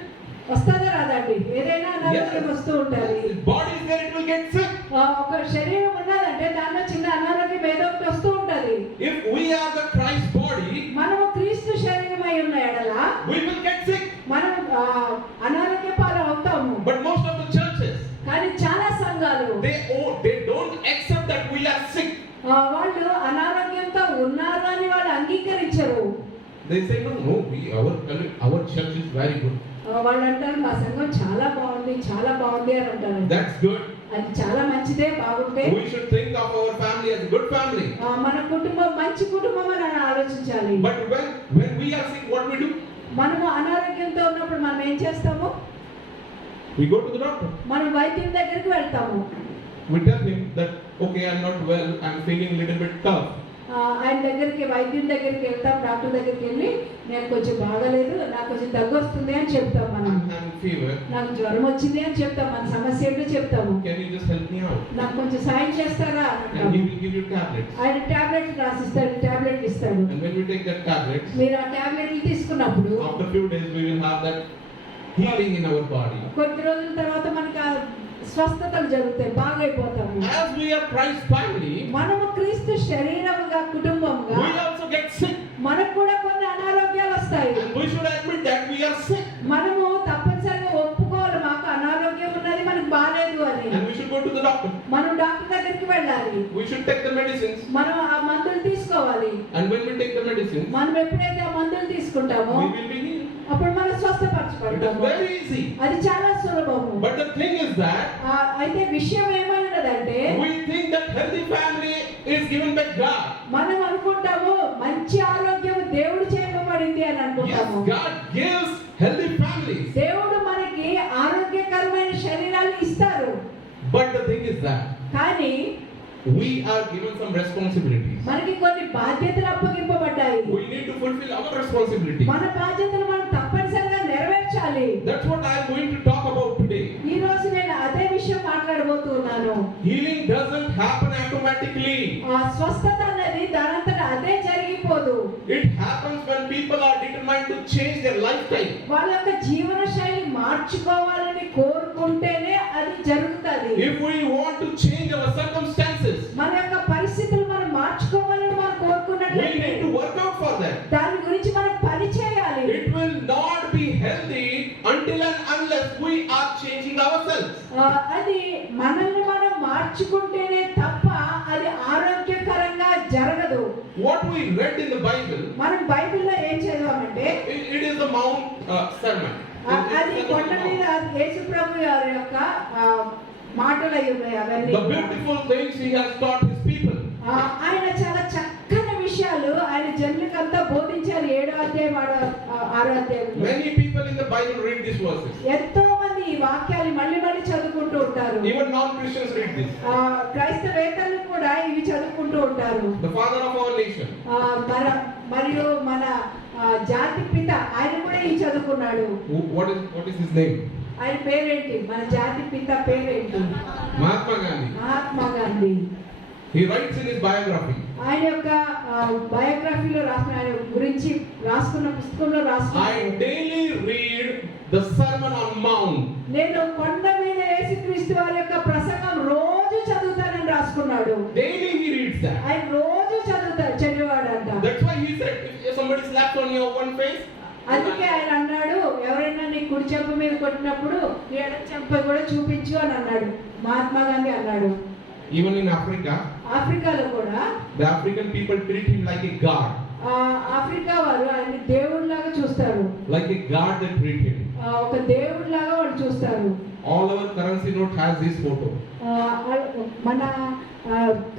వస్తుందా రాదండి? ఏదైనా అనారోగ్యం వస్తూ ఉంటది. If body is there, it will get sick. ఒక శరీరం ఉన్నదంటే దానిలో చిన్న అనారోగ్యం ఏదో ఒకటి వస్తూ ఉంటది. If we are the Christ body, మనము క్రీస్తు శరీరమై ఉన్న ఎడల we will get sick. మనం అనారోగ్య పాలు అవుతాము. But most of the churches, కానీ చాలా సంఘాలు they don't accept that we are sick. వాళ్ళు అనారోగ్యంతో ఉన్నారు అని వాళ్ళు అంగీకరించరు. They say no, our church is very good. వాళ్ళు అంటారు మా సంఘం చాలా బాగుంది, చాలా బాగుంది అని అంటారు. That's good. అది చాలా మంచిదే, బాగుంటే We should think of our family as a good family. మన కుటుంబం మంచి కుటుంబం అని ఆలోచించాలి. But when we are sick, what we do? మనము అనారోగ్యంతో ఉన్నప్పుడు మనం ఏం చేస్తాము? We go to the doctor. మనం వైద్యుని దగ్గరికి వెళ్తాము. We tell him that okay, I'm not well, I'm feeling a little bit tough. ఆయన దగ్గరికి, వైద్యుని దగ్గరికి వెళ్తాం, డాక్టర్ దగ్గరికి వెళ్ళి నేను కొంచెం బాగలేదు, నాకు కొంచెం దగ్గు వస్తుంది అని చెప్తాం. మనం I'm having fever. నాకు జ్వరం వచ్చింది అని చెప్తాం, మన సమస్య ఏంటో చెప్తాము. Can you just help me out? నాకు కొంచెం సాయం చేస్తారా And he అంటాము. will give you tablets. ఆయన టాబ్లెట్ రాసిస్తాడు, టాబ్లెట్ ఇస్తాడు. And when we take that tablets, మీరు ఆ టాబ్లెట్లు తీసుకున్నప్పుడు after few days we will have that healing in our body. కొద్ది రోజుల తర్వాత మనకు ఆ స్వస్థతలు జరుగుతాయి, బాగైపోతాము. As we are Christ family, మనము క్రీస్తు శరీరముగా, కుటుంబముగా we also get sick. మనకు కూడా కొన్ని అనారోగ్యాలు వస్తాయి. And we should admit that we are sick. మనము తప్పనిసరిగా ఒప్పుకోవాలి, మాకు అనారోగ్యం ఉన్నది, మనకు బాలేదు అని. And we should go to the doctor. మనం డాక్టర్ దగ్గరికి వెళ్ళాలి. We should take the medicines. మనం ఆ మందులు తీసుకోవాలి. And when we take the medicines, మనం ఎప్పుడైతే ఆ మందులు తీసుకుంటామో we will be healed. అప్పుడు మనం It is స్వస్థపరచబడతాము. very easy. అది చాలా సులభము. But the thing is that అయితే విషయం ఏమైనదంటే we think that healthy family is given by God. మనం అనుకుంటాము మంచి ఆరోగ్యం దేవుడు చేయబడింది అని Yes, అనుకుంటాము. God gives healthy families. దేవుడు మనకి ఆరోగ్యకరమైన శరీరాలు ఇస్తారు. But the thing is that కానీ we are given some responsibilities. మనకి కొన్ని బాధ్యతలు అప్పగింపబడ్డాయి. We need to fulfill our responsibility. మన బాధ్యతలు మనం తప్పనిసరిగా నెరవేర్చాలి. That's what I am going to talk about today. ఈ రోజు నేను అదే విషయం మాట్లాడబోతున్నాను. Healing doesn't happen automatically. ఆ స్వస్థత అనేది దానంతట అదే జరిగిపోదు. It happens when people are determined to change their lifestyle. వాళ్ళ యొక్క జీవన శైలి మార్చుకోవాలని కోరుకుంటేనే అది జరుగుతుంది. If we want to change our circumstances, మన యొక్క పరిస్థితులు మనం మార్చుకోవాలని మనం we కోరుకున్నట్లయితే need to work out for that. దాని గురించి మనం పని చేయాలి. It will not be healthy until and unless we are changing ourselves. అది మనల్ని మనం మార్చుకుంటేనే తప్ప అది ఆరోగ్యకరంగా జరగదు. What we read in the Bible, మనం బైబిల్లో ఏం చదివామంటే it is the Mount Sermon. అది కొండ మీద యేసు ప్రభు గారి యొక్క మాటలు అయి ఉన్నాయి అవన్నీ. The beautiful things he has taught his people. ఆయన చాలా చక్కని విషయాలు ఆయన జనులకంతా బోధించారు. 7వ అధ్యాయం 6వ అధ్యాయం. Many people in the Bible read these verses. ఎంతో మంది ఈ వాక్యాలు మళ్ళీ మళ్ళీ చదువుకుంటూ ఉంటారు. Even non-Christians read this. క్రైస్తవేతరులు కూడా ఇవి చదువుకుంటూ ఉంటారు. The father of our nation. మరియు మన జాతి పిత ఆయన కూడా ఇవి చదువుకున్నాడు. What is his name? ఆయన పేరేంటి? మన జాతి పిత పేరేంటి? Mahatma Gandhi. Mahatma Gandhi. He writes in his biography. ఆయన యొక్క బయోగ్రఫీలో రాసిన, ఆయన గురించి రాసుకున్న పుస్తకంలో రాసుకున్న, I daily read the Sermon on Mount. నేను కొండ మీద యేసుక్రీస్తు వారి యొక్క ప్రసంగం రోజు చదువుతానని రాసుకున్నాడు. Daily he reads that. ఆయన రోజు చదివాడంట. That's why he said, if somebody slaps on your one face, అందుకే ఆయన అన్నాడు, ఎవరైనా నీ కుడి చెంప మీద కొట్టినప్పుడు నీ ఎడమ చెంప కూడా చూపించు అని అన్నాడు. మహాత్మా గాంధీ అన్నాడు. even in Africa, ఆఫ్రికాలో కూడా the African people treat him like a god. Africa వారు ఆయన దేవుడిలాగా చూస్తారు. Like a god they treat him. ఒక దేవుడిలాగా వాళ్ళు చూస్తారు. all our currency note has this photo. మన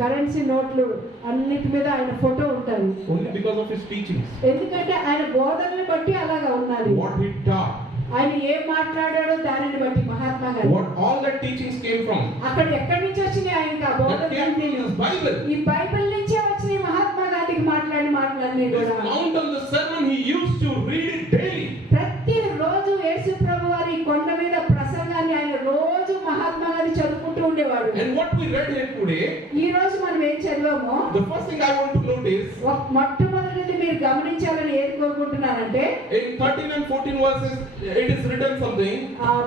కరెన్సీ నోట్లు అన్నిటి మీద ఆయన ఫోటో ఉంటారు. Only because of his teachings. ఎందుకంటే ఆయన బోధనని బట్టి అలాగా ఉన్నది. What he taught. ఆయన ఏం మాట్లాడాడో దానిని బట్టి Mahatma Gandhi. What all the teachings came from. అక్కడ ఎక్కడి నుంచి వచ్చినాయి ఆయనకి ఆ బోధన? Bible. ఈ బైబిల్ నుంచే వచ్చినాయి మహాత్మా గాంధీకి మాట్లాడి This Mount of the sermon he used to read it daily. ప్రతి రోజు యేసు ప్రభు వారి కొండ మీద ప్రసంగాన్ని ఆయన రోజు మహాత్మా గాంధీ చదువుకుంటూ ఉండేవాడు. And what we read here today, ఈ రోజు మనం ఏం చదివామో, the first thing I want to notice, మొట్టమొదటిది మీరు గమనించాలని ఏది కోరుకుంటున్నానంటే, in 13 and 14 verses it is written something.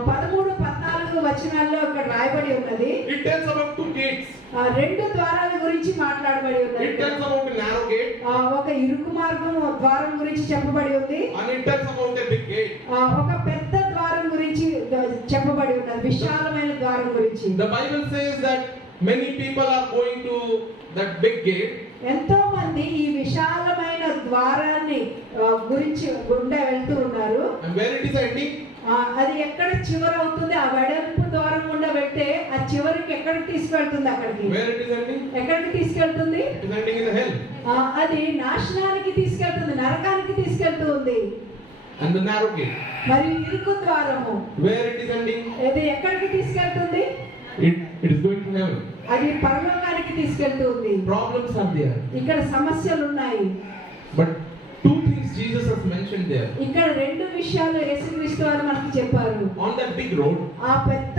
13-14 వచనాల్లో ఇక్కడ రాయబడి ఉన్నది. It tells about two gates. రెండు ద్వారాల గురించి మాట్లాడబడి ఉన్నది. It tells about a narrow gate. ఒక ఇరుకు మార్గం ద్వారం గురించి చెప్పబడి ఉంది. And it tells about a big gate. ఒక పెద్ద ద్వారం గురించి చెప్పబడి ఉన్నది, విశాలమైన ద్వారం గురించి. The Bible says that many people are going to that big gate. ఎంతో మంది ఈ విశాలమైన ద్వారాన్ని గురించి గుండా వెళ్తూ ఉన్నారు. And where it is ending? అది ఎక్కడ చివరి అవుతుంది? ఆ వెడల్పు ద్వారం గుండా వెళ్తే ఆ చివరికి ఎక్కడికి తీసుకెళ్తుంది? అక్కడికి. Where it is ending? ఎక్కడికి తీసుకెళ్తుంది? It is ending in the hell. అది నాశనానికి తీసుకెళ్తుంది, నరకానికి తీసుకెళ్తుంది. And the narrow gate. మరి ఇరుకు ద్వారము Where it is ending? ఇది ఎక్కడికి తీసుకెళ్తుంది? It is going to heaven. అది పరలోకానికి తీసుకెళ్తుంది. Problems are there. ఇక్కడ సమస్యలు ఉన్నాయి. But two things Jesus has mentioned there. ఇక్కడ రెండు విషయాలు యేసుక్రీస్తు వారు మనకి చెప్పారు. On that big road, ఆ పెద్ద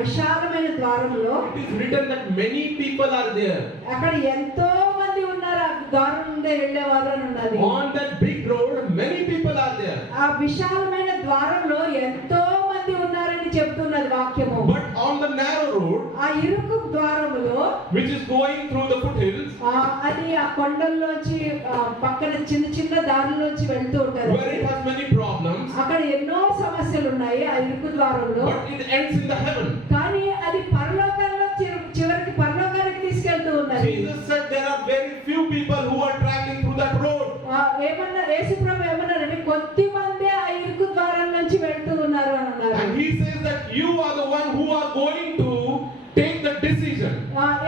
విశాలమైన ద్వారంలో it is written that many people are there. అక్కడ ఎంతో మంది ఉన్నారు, ఆ ద్వారం నుండి వెళ్ళేవారు అని ఉన్నది. On that big road, many people are there. ఆ విశాలమైన ద్వారంలో ఎంతో మంది ఉన్నారని చెప్తున్నది వాక్యము. But on the narrow road, ఆ ఇరుకు ద్వారములో, which is going through the foothills, అది ఆ కొండల్లోంచి పక్కన చిన్న చిన్న దారుల్లోంచి వెళ్తూ ఉంటారు. where it has many problems, అక్కడ ఎన్నో సమస్యలు ఉన్నాయి ఆ ఇరుకు ద్వారంలో. but it ends in the heaven. కానీ అది పరలోకంలో చివరికి పరలోకానికి తీసుకెళ్తూ ఉన్నది. Jesus said there are very few people who are traveling through that road. ఏమన్నా యేసుప్రభు ఏమన్నారంటే కొద్ది మంది ఆ ఇరుకు ద్వారం నుంచి వెళ్తూ ఉన్నారు అని అన్నారు. And he says that you are the one who are going to take the decision.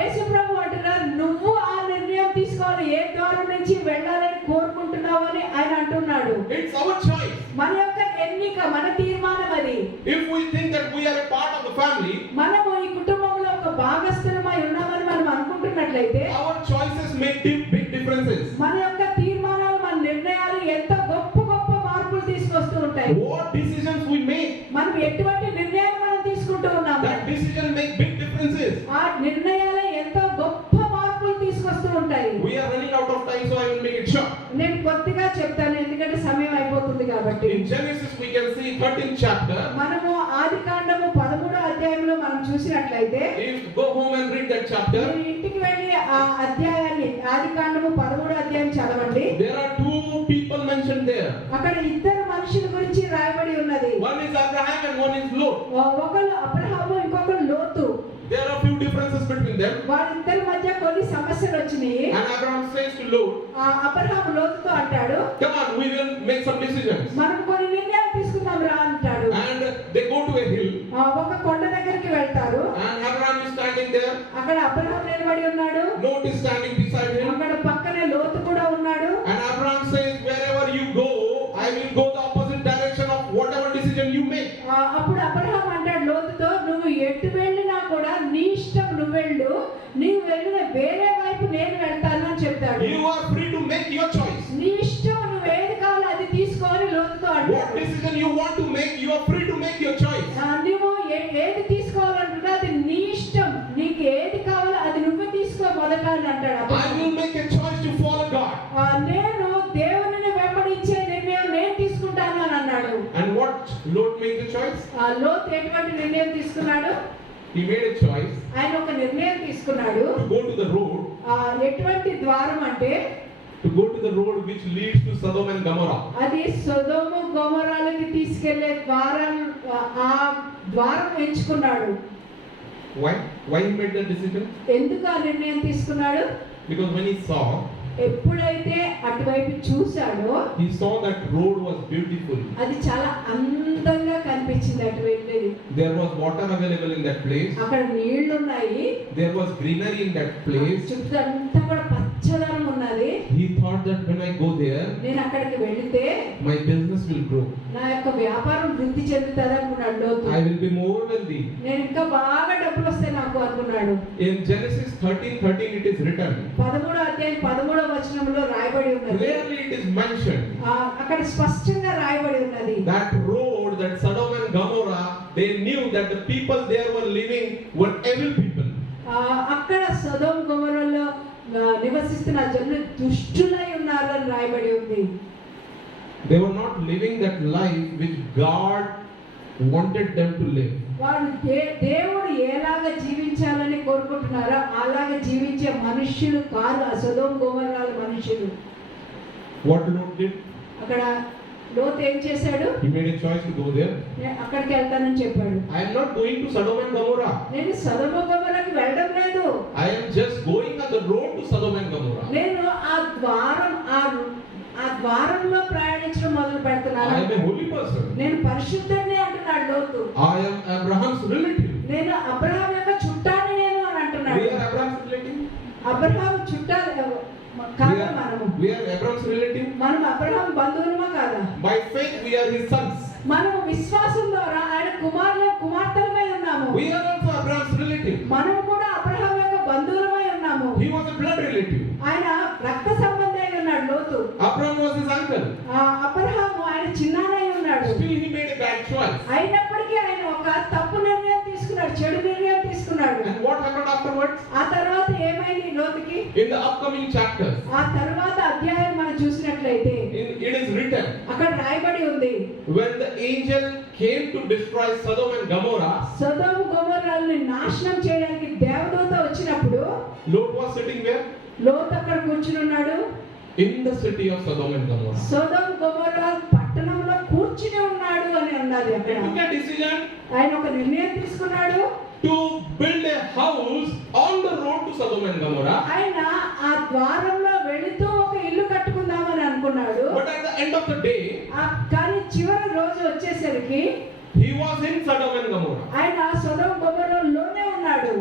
యేసుప్రభు అంటున్నారు, నువ్వు ఆ నిర్ణయం తీసుకోవాలి, ఏ ద్వారం నుంచి వెళ్ళాలని కోరుకుంటున్నావు అని ఆయన అంటున్నాడు. It's our choice. మన యొక్క ఎన్నిక, మన తీర్మానం అది. If we think that we are a part of the family, మనము ఈ కుటుంబంలో ఒక భాగస్థులమై ఉన్నామని మనం అనుకుంటున్నట్లయితే, our choices make big differences. మన యొక్క తీర్మానాలు, మన నిర్ణయాలు ఎంతో గొప్ప గొప్ప మార్పులు తీసుకొస్తూ ఉంటాయి. What decisions we make, మనం ఎటువంటి నిర్ణయాలు మనం తీసుకుంటూ ఉన్నాము, that decision make big differences. ఆ నిర్ణయాలు ఎంతో గొప్ప మార్పులు తీసుకొస్తూ ఉంటాయి. We are running out of time, so I will make it short. నేను కొద్దిగా చెప్తాను ఎందుకంటే సమయం అయిపోతుంది కాబట్టి. In Genesis we can see 13th chapter. మనము ఆదికాండము 13వ అధ్యాయంలో మనం చూసినట్లయితే, If go home and read that chapter, మీరు ఇంటికి వెళ్ళి ఆ అధ్యాయాన్ని, ఆదికాండము 13వ అధ్యాయం చదవండి. there are two people mentioned there. అక్కడ ఇద్దరు మనుషుల గురించి రాయబడి ఉన్నది. One is Abraham and one is Lot. ఒకళ్ళు అబ్రహాము, ఇంకొకరు లోతు. There are few differences between them. వాళ్ళిద్దరి మధ్య కొన్ని సమస్యలు వచ్చినాయి. And Abraham says to Lot, Abraham లోతుతో అంటాడు, come on, we will make some decisions. మనం కొన్ని నిర్ణయాలు తీసుకుందాం రా అంటాడు. And they go to a hill. ఒక కొండ దగ్గరికి వెళ్తారు. And Abraham is standing there. అక్కడ అబ్రహాం నిలబడి ఉన్నాడు. Lot is standing beside him. అక్కడ పక్కనే లోతు కూడా ఉన్నాడు. And Abraham says, wherever you go, I will go the opposite direction of whatever decision you make. అప్పుడు అబ్రహాం అంటాడు లోతుతో, నువ్వు ఎటు వెళ్ళినా కూడా నీ ఇష్టం, నువ్వు వెళ్ళు, నీవు వెళ్ళిన వేరే వైపు నేను వెళ్తాను అని చెప్తాడు. You are free to make your choice. నీ ఇష్టం, నువ్వు ఏది కావాలో అది తీసుకోని లోతుతో What అంటాడు. decision you want to make, you are free to make your choice. నువ్వు ఏది తీసుకోవాలంటున్నా అది నీ ఇష్టం, నీకు ఏది కావాలో అది నువ్వు తీసుకో మొదట అని అంటాడు. I will make a choice to follow God. నేను దేవునిని వెంబడించే నిర్ణయం నేను తీసుకుంటాను అని అన్నాడు. And what Lot made the choice? లోతు ఎటువంటి నిర్ణయం తీసుకున్నాడు? He made a choice ఆయన ఒక నిర్ణయం తీసుకున్నాడు. to go to the road, ఎటువంటి ద్వారం అంటే, to go to the road which leads to Sodom and Gomorrah. అది సొదొమ గొమొర్రాలకి తీసుకెళ్లే ద్వారం. ఆ ద్వారం ఎంచుకున్నాడు. Why he made that decision? ఎందుకు ఆ నిర్ణయం తీసుకున్నాడు? Because when he saw ఎప్పుడైతే అటువైపు చూశాడో, he saw that road was beautiful. అది చాలా అందంగా కనిపించింది అనిపించింది అటు వెళ్ళేది. There was water available in that place. అక్కడ నీళ్లు ఉన్నాయి, There was greenery in that place. చుట్టూ అంతా కూడా పచ్చదనం ఉన్నది. He thought that when I go there, నేను అక్కడికి వెళితే my business will grow. నా యొక్క వ్యాపారం వృద్ధి చెందుతుంది అనుకున్నాడు లోతు. I will be more wealthy. నేను ఇంకా బాగా డబ్బులు వస్తాయి నాకు అనుకున్నాడు. In Genesis 13:13 it is written. 13వ అధ్యాయం 13వ వచనంలో రాయబడి ఉన్నది. Clearly it is mentioned. అక్కడ స్పష్టంగా రాయబడి ఉన్నది. That road, that Sodom and Gomorrah, they knew that the people there were living were evil people. అక్కడ సొదొమ గొమొర్రాలో నివసిస్తున్న జనులు దుష్టులై ఉన్నారు అని రాయబడి ఉంది. They were not living that life which God wanted them to live. వాళ్ళు దేవుడు ఎలాగా జీవించాలని కోరుకుంటున్నారో అలాగే జీవించే మనుష్యులు కాదు ఆ సొదొమ గొమొర్రాల మనుషులు. What Lot did? అక్కడ లోతు ఏం చేశాడు? He made a choice to go there. అక్కడికి వెళ్తానని చెప్పాడు. I am not going to Sodom and Gomorrah. నేను సొదొమ గొమొర్రాకి వెళ్ళడం లేదు. I am just going on the road to Sodom and Gomorrah. నేను ఆ ద్వారంలో ప్రయాణించడం మొదలు పెడుతున్నాను. I am a holy person. నేను పరిశుద్ధుడిని అంటున్నాడు లోతు. I am Abraham's relative. నేను అబ్రహాం యొక్క చుట్టాన్ని నేను అని అంటున్నాడు. We are Abraham's relative. Abraham చుట్టాలు కాదా మనము? We are Abraham's relative. మనం అబ్రహాం బంధువులమా కాదా? By faith we are his sons. మనము విశ్వాసం ద్వారా ఆయన కుమార్తెలమై ఉన్నాము. We are also Abraham's relative. మనం కూడా అబ్రహాం యొక్క బంధువులమై ఉన్నాము. He was a blood relative. ఆయన రక్త సంబంధి అయి ఉన్నాడు లోతు. Abraham was his uncle. Abraham ఆయన చిన్నాన్నై ఉన్నాడు. Still he made a bad choice. అయినప్పటికీ ఆయన ఒక తప్పు నిర్ణయం తీసుకున్నాడు, చెడు నిర్ణయం తీసుకున్నాడు. And what happened afterwards? ఆ తర్వాత ఏమైంది లోతుకి? In the upcoming chapters, ఆ తర్వాత అధ్యాయం మనం చూసినట్లయితే it is written, అక్కడ రాయబడి ఉంది, when the angel came to destroy Sodom and Gomorrah, సొదొమ గొమొర్రాలను నాశనం చేయడానికి దేవదూత వచ్చినప్పుడు Lot was sitting where? లోతు అక్కడ కూర్చుని ఉన్నాడు. In the city of Sodom and Gomorrah. సొదొమ గొమొర్రా పట్టణంలో కూర్చుని ఉన్నాడు అని అన్నది He అక్కడ. took a decision ఆయన ఒక నిర్ణయం తీసుకున్నాడు. to build a house on the road to Sodom and Gomorrah. ఆయన ఆ ద్వారంలో వెళుతూ ఒక ఇల్లు కట్టుకుందామని అనుకున్నాడు. But at the end of the day, కానీ చివరి రోజు వచ్చేసరికి he was in Sodom and Gomorrah. ఆయన సొదొమ గొమొర్రాలోనే ఉన్నాడు.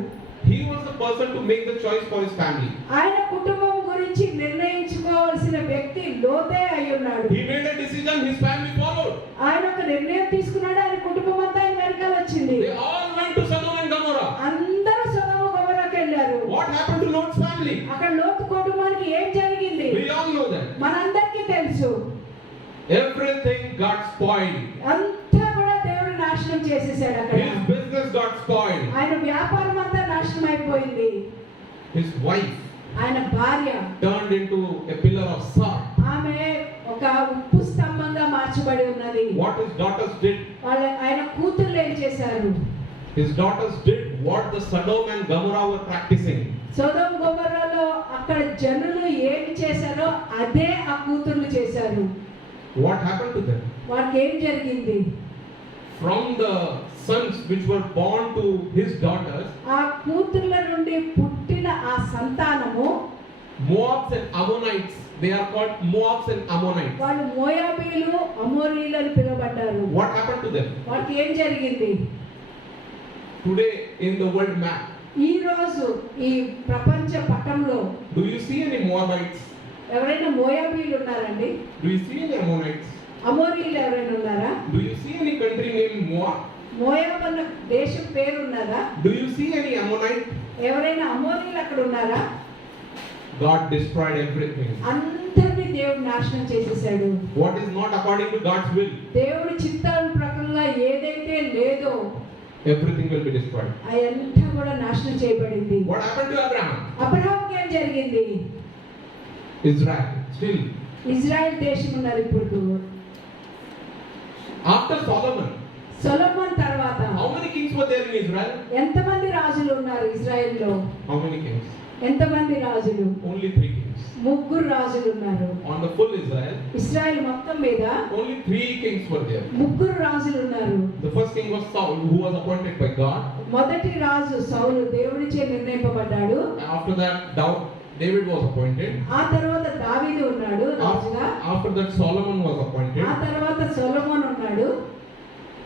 He was the person to make the choice for his family. ఆయన కుటుంబం గురించి నిర్ణయించుకోవాల్సిన వ్యక్తి లోతే అయి ఉన్నాడు. He made a decision, his family followed. ఆయన ఒక నిర్ణయం తీసుకున్నాడు, ఆయన కుటుంబం అంతా ఆయన వెనకాల వచ్చింది. They all went to Sodom and Gomorrah. అందరూ సొదొమ గొమొర్రాకి వెళ్ళారు. What happened to Lot's family? అక్కడ లోతు కుటుంబానికి ఏం జరిగింది? We all know that. మనందరికీ తెలుసు. Everything got spoiled. అంతా కూడా దేవుడు నాశనం చేసేసాడు అక్కడ. His business got spoiled. ఆయన వ్యాపారం అంతా నాశనం అయిపోయింది. His wife ఆయన భార్య turned into a pillar of salt. ఆమె ఒక ఉప్పు స్తంభంగా మార్చబడి ఉన్నది. What his daughters did? ఆయన కూతుర్లు ఏం చేశారు? His daughters did what the Sodom and Gomorrah were practicing. సొదొమ గొమొర్రాలో అక్కడ జనులు ఏమి చేశారో అదే ఆ కూతుర్లు చేశారు. What happened to them? వారికి ఏం జరిగింది? From the sons which were born to his daughters, ఆ కూతుర్ల నుండి పుట్టిన ఆ సంతానము Moabs and Ammonites, they are called Moabs and Ammonites. వాళ్ళు మోయాబీలు, అమోరీలు అని పిలువబడ్డారు. What happened to them? వారికి ఏం జరిగింది? Today in the world map, ఈ రోజు ఈ ప్రపంచ పటంలో do you see any Moabites? ఎవరైనా మోయాబీలు ఉన్నారండి? Do you see any Ammonites? అమోరీలు ఎవరైనా ఉన్నారా? Do you see any country named Moab? Moab అన్న దేశం పేరు ఉన్నదా? Do you see any Ammonite? ఎవరైనా అమోరీలు అక్కడ ఉన్నారా? God destroyed everything. అందరినీ దేవుడు నాశనం చేసేసాడు. What is not according to God's will, దేవుడి చిత్తం ప్రకారంగా ఏదైతే లేదో everything will be destroyed. అదంతా కూడా నాశనం చేయబడింది. What happened to Abraham? అబ్రహాంకి ఏం జరిగింది? Israel. Still. ఇజ్రాయెల్ దేశం ఉన్నారు ఇప్పుడు. After Solomon, సొలొమోన్ తర్వాత how many kings were there in Israel? ఎంతమంది రాజులు ఉన్నారు ఇజ్రాయెల్లో? How many kings? ఎంతమంది రాజులు? Only 3 kings. ముగ్గురు రాజులు ఉన్నారు. On the full Israel, Israel మొత్తం మీద only 3 kings were there. ముగ్గురు రాజులు ఉన్నారు. The first king was Saul, who was appointed by God. మొదటి రాజు సౌలు దేవునిచే నిర్ణయింపబడ్డాడు. After that, David was appointed. ఆ తర్వాత దావీదు ఉన్నాడు రాజుగా. After that, Solomon was appointed. ఆ తర్వాత సొలొమోన్ ఉన్నాడు.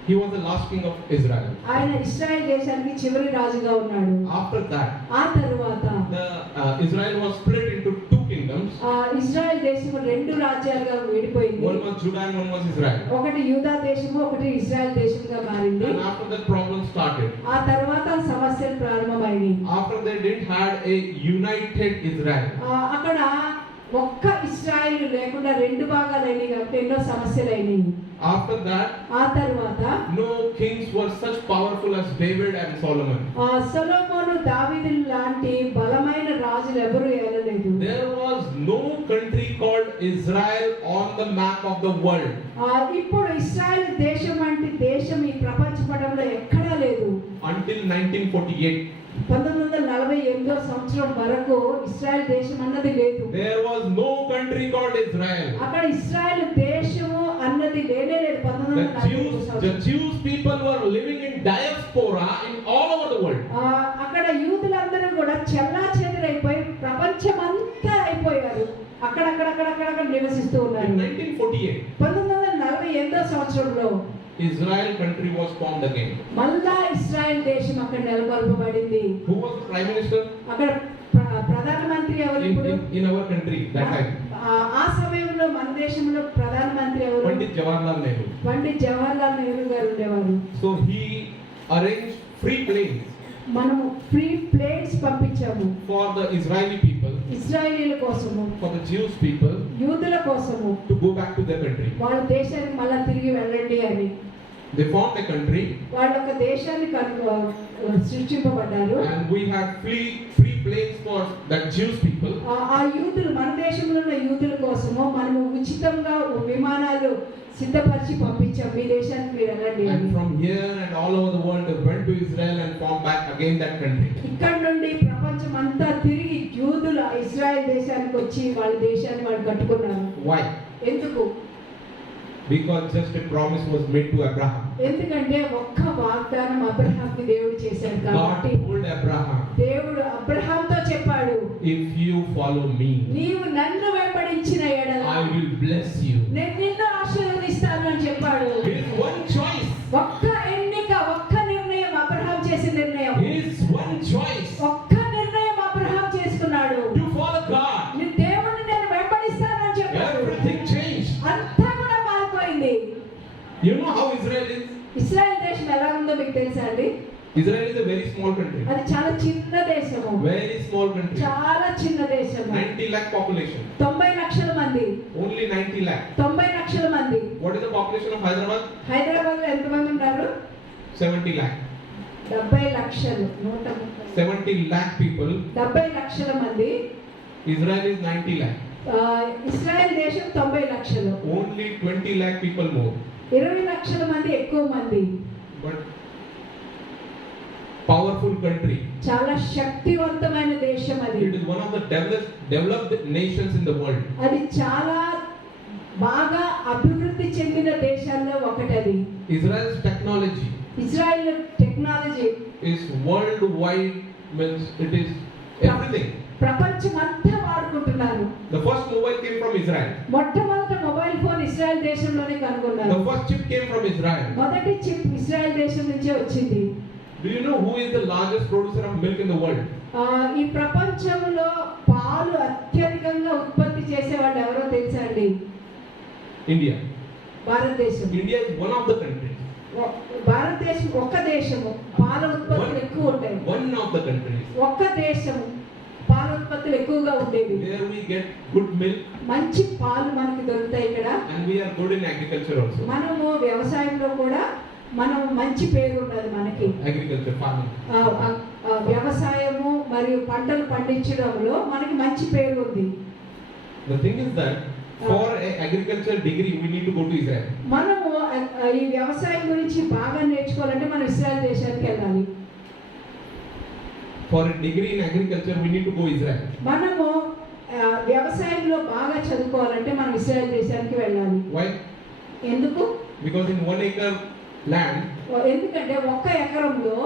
he was the last king of Israel. ఆయన ఇశ్రాయేల్ దేశానికి చివరి రాజుగా ఉన్నాడు. After that, ఆ తరువాత the Israel was split into two kingdoms. Israel దేశం రెండు రాజ్యాలుగా విడిపోయింది. One was Judah and one was Israel. ఒకటి యూదా దేశము, ఒకటి ఇశ్రాయేల్ దేశంగా మారింది. And after that, problem started. ఆ తర్వాత సమస్యలు ప్రారంభమైంది. After they didn't had a united Israel. అక్కడ ఒక్క ఇశ్రాయేలు లేకుండా రెండు భాగాలైనవి కాబట్టి ఎన్నో సమస్యలు అయినాయి. After that, ఆ తర్వాత no kings were such powerful as David and Solomon. సొలొమోను, దావీదు లాంటి బలమైన రాజులు ఎవరు ఏలలేదు. There was no country called Israel on the map of the world. ఇప్పుడు ఇశ్రాయేల్ దేశం అంటే దేశం ఈ ప్రపంచ పటంలో ఎక్కడా లేదు. Until 1948. 1948 సంవత్సరం వరకు ఇశ్రాయేల్ దేశం అన్నది లేదు. There was no country called Israel. అక్కడ ఇశ్రాయేల్ దేశము అన్నది లేనే లేదు. 1948 The Jews people were living in diaspora in all over the world. అక్కడ యూదులందరూ కూడా చెల్లాచెదరైపోయి ప్రపంచమంతా అయిపోయారు. అక్కడక్కడ నివసిస్తూ ఉన్నారు. In 1948, 1948 సంవత్సరంలో Israel country was formed again. మళ్ళా ఇశ్రాయేల్ దేశం అక్కడ నెలకొల్పబడింది. Who was the prime minister? అక్కడ ప్రధానమంత్రి ఎవరు ఇప్పుడు? In our country that time. ఆ సమయంలో మన దేశంలో ప్రధానమంత్రి ఎవరు? Pandit Jawaharlal Nehru. Pandit Jawaharlal Nehru గారు ఉండేవారు. So he arranged free planes మనము ఫ్రీ ప్లేన్స్ పంపించాము for the Israeli people, ఇశ్రాయేలీల కోసము, for the Jewish people యూదుల కోసము to go back to their country. వాళ్ళ దేశానికి మళ్ళా తిరిగి వెళ్ళండి అని. They formed a country వాళ్ళ ఒక దేశాన్ని సృష్టింపబడ్డారు. and we had free planes for that Jewish people. ఆ యూదులు, మన దేశంలో ఉన్న యూదుల కోసము మనము ఉచితంగా విమానాలు సిద్ధపరిచి పంపించాం. మీ దేశానికి మీరు వెళ్ళండి అని. And from here and all over the world they went to Israel and formed back again that country. ఇక్కడ నుండి ప్రపంచం అంతా తిరిగి యూదులు ఇశ్రాయేల్ దేశానికి వచ్చి వాళ్ళ దేశాన్ని వాళ్ళు కట్టుకున్నారు. Why? ఎందుకు? Because just a promise was made to Abraham. ఎందుకంటే ఒక్క వాగ్దానం అబ్రహాంకి దేవుడు చేశాడు God కాబట్టి told Abraham, దేవుడు అబ్రహాంతో చెప్పాడు, if you follow me, నీవు నన్ను వెంబడించిన ఎడల I will bless you. నేను నిన్ను ఆశీర్వదిస్తాను అని చెప్పాడు. His one choice. ఒక్క ఎన్నిక, ఒక్క నిర్ణయం, అబ్రహాం చేసిన నిర్ణయం. His one choice ఒక్క నిర్ణయం అబ్రహాం చేసుకున్నాడు. to follow God. నీ దేవుణ్ణి నేను వెంబడిస్తాను అని చెప్పాడు. Everything changed. అంతా కూడా మారిపోయింది. You know how Israel is? Israel దేశం ఎలా ఉందో మీకు తెలుసా అండి? Israel is a very small country. అది చాలా చిన్న దేశము. Very small country. చాలా చిన్న దేశము. 90 lakh population. 90 లక్షల మంది. Only 90 lakh. 90 లక్షల మంది. What is the population of Hyderabad? Hyderabad లో ఎంతమంది ఉన్నారు? 70 lakh. 70 లక్షలు. 70 lakh people. 70 లక్షల మంది. Israel is 90 lakh. ఇశ్రాయేల్ దేశం 90 లక్షలు. Only 20 lakh people more. 20 లక్షల మంది ఎక్కువ మంది. But powerful country. చాలా శక్తివంతమైన దేశం అది. It is one of the developed nations in the world. అది చాలా బాగా అభివృద్ధి చెందిన దేశాల్లో ఒకటి అది. Israel's technology Israel technology is worldwide, means it is everything. ప్రపంచమంతా వాడుకుంటున్నారు. The first mobile came from Israel. మొట్టమొదటి మొబైల్ ఫోన్ ఇజ్రాయెల్ దేశంలోనే కనుగొన్నారు. The first chip came from Israel. మొదటి చిప్ ఇజ్రాయెల్ దేశం నుంచే వచ్చింది. Do you know who is the largest producer of milk in the world? ఈ ప్రపంచంలో పాలు అత్యధికంగా ఉత్పత్తి చేసే వాళ్ళు ఎవరో తెలుసా అండి? India. భారతదేశం. India is one of the countries. భారతదేశం ఒక్క దేశము పాల ఉత్పత్తులు ఎక్కువ ఉంటాయి. One of the countries. ఒక్క దేశము పాల ఉత్పత్తులు ఎక్కువగా ఉండేవి. Where we get good milk. మంచి పాలు మనకి దొరుకుతాయి ఇక్కడ. And we are good in agriculture also. మనము వ్యవసాయంలో కూడా మనం మంచి పేరు ఉన్నది మనకి. Agriculture, farming. వ్యవసాయము మరియు పంటలు పండించడంలో మనకి మంచి పేరు ఉంది. The thing is that for a agriculture degree we need to go to Israel. మనము ఈ వ్యవసాయం గురించి బాగా నేర్చుకోవాలంటే మనం ఇశ్రాయేల్ దేశానికి వెళ్ళాలి. For a degree in agriculture we need to go Israel. మనము వ్యవసాయంలో బాగా చదువుకోవాలంటే మనం ఇశ్రాయేల్ దేశానికి వెళ్ళాలి. Why? ఎందుకు? Because in 1 acre land, ఎందుకంటే ఒక్క ఎకరంలో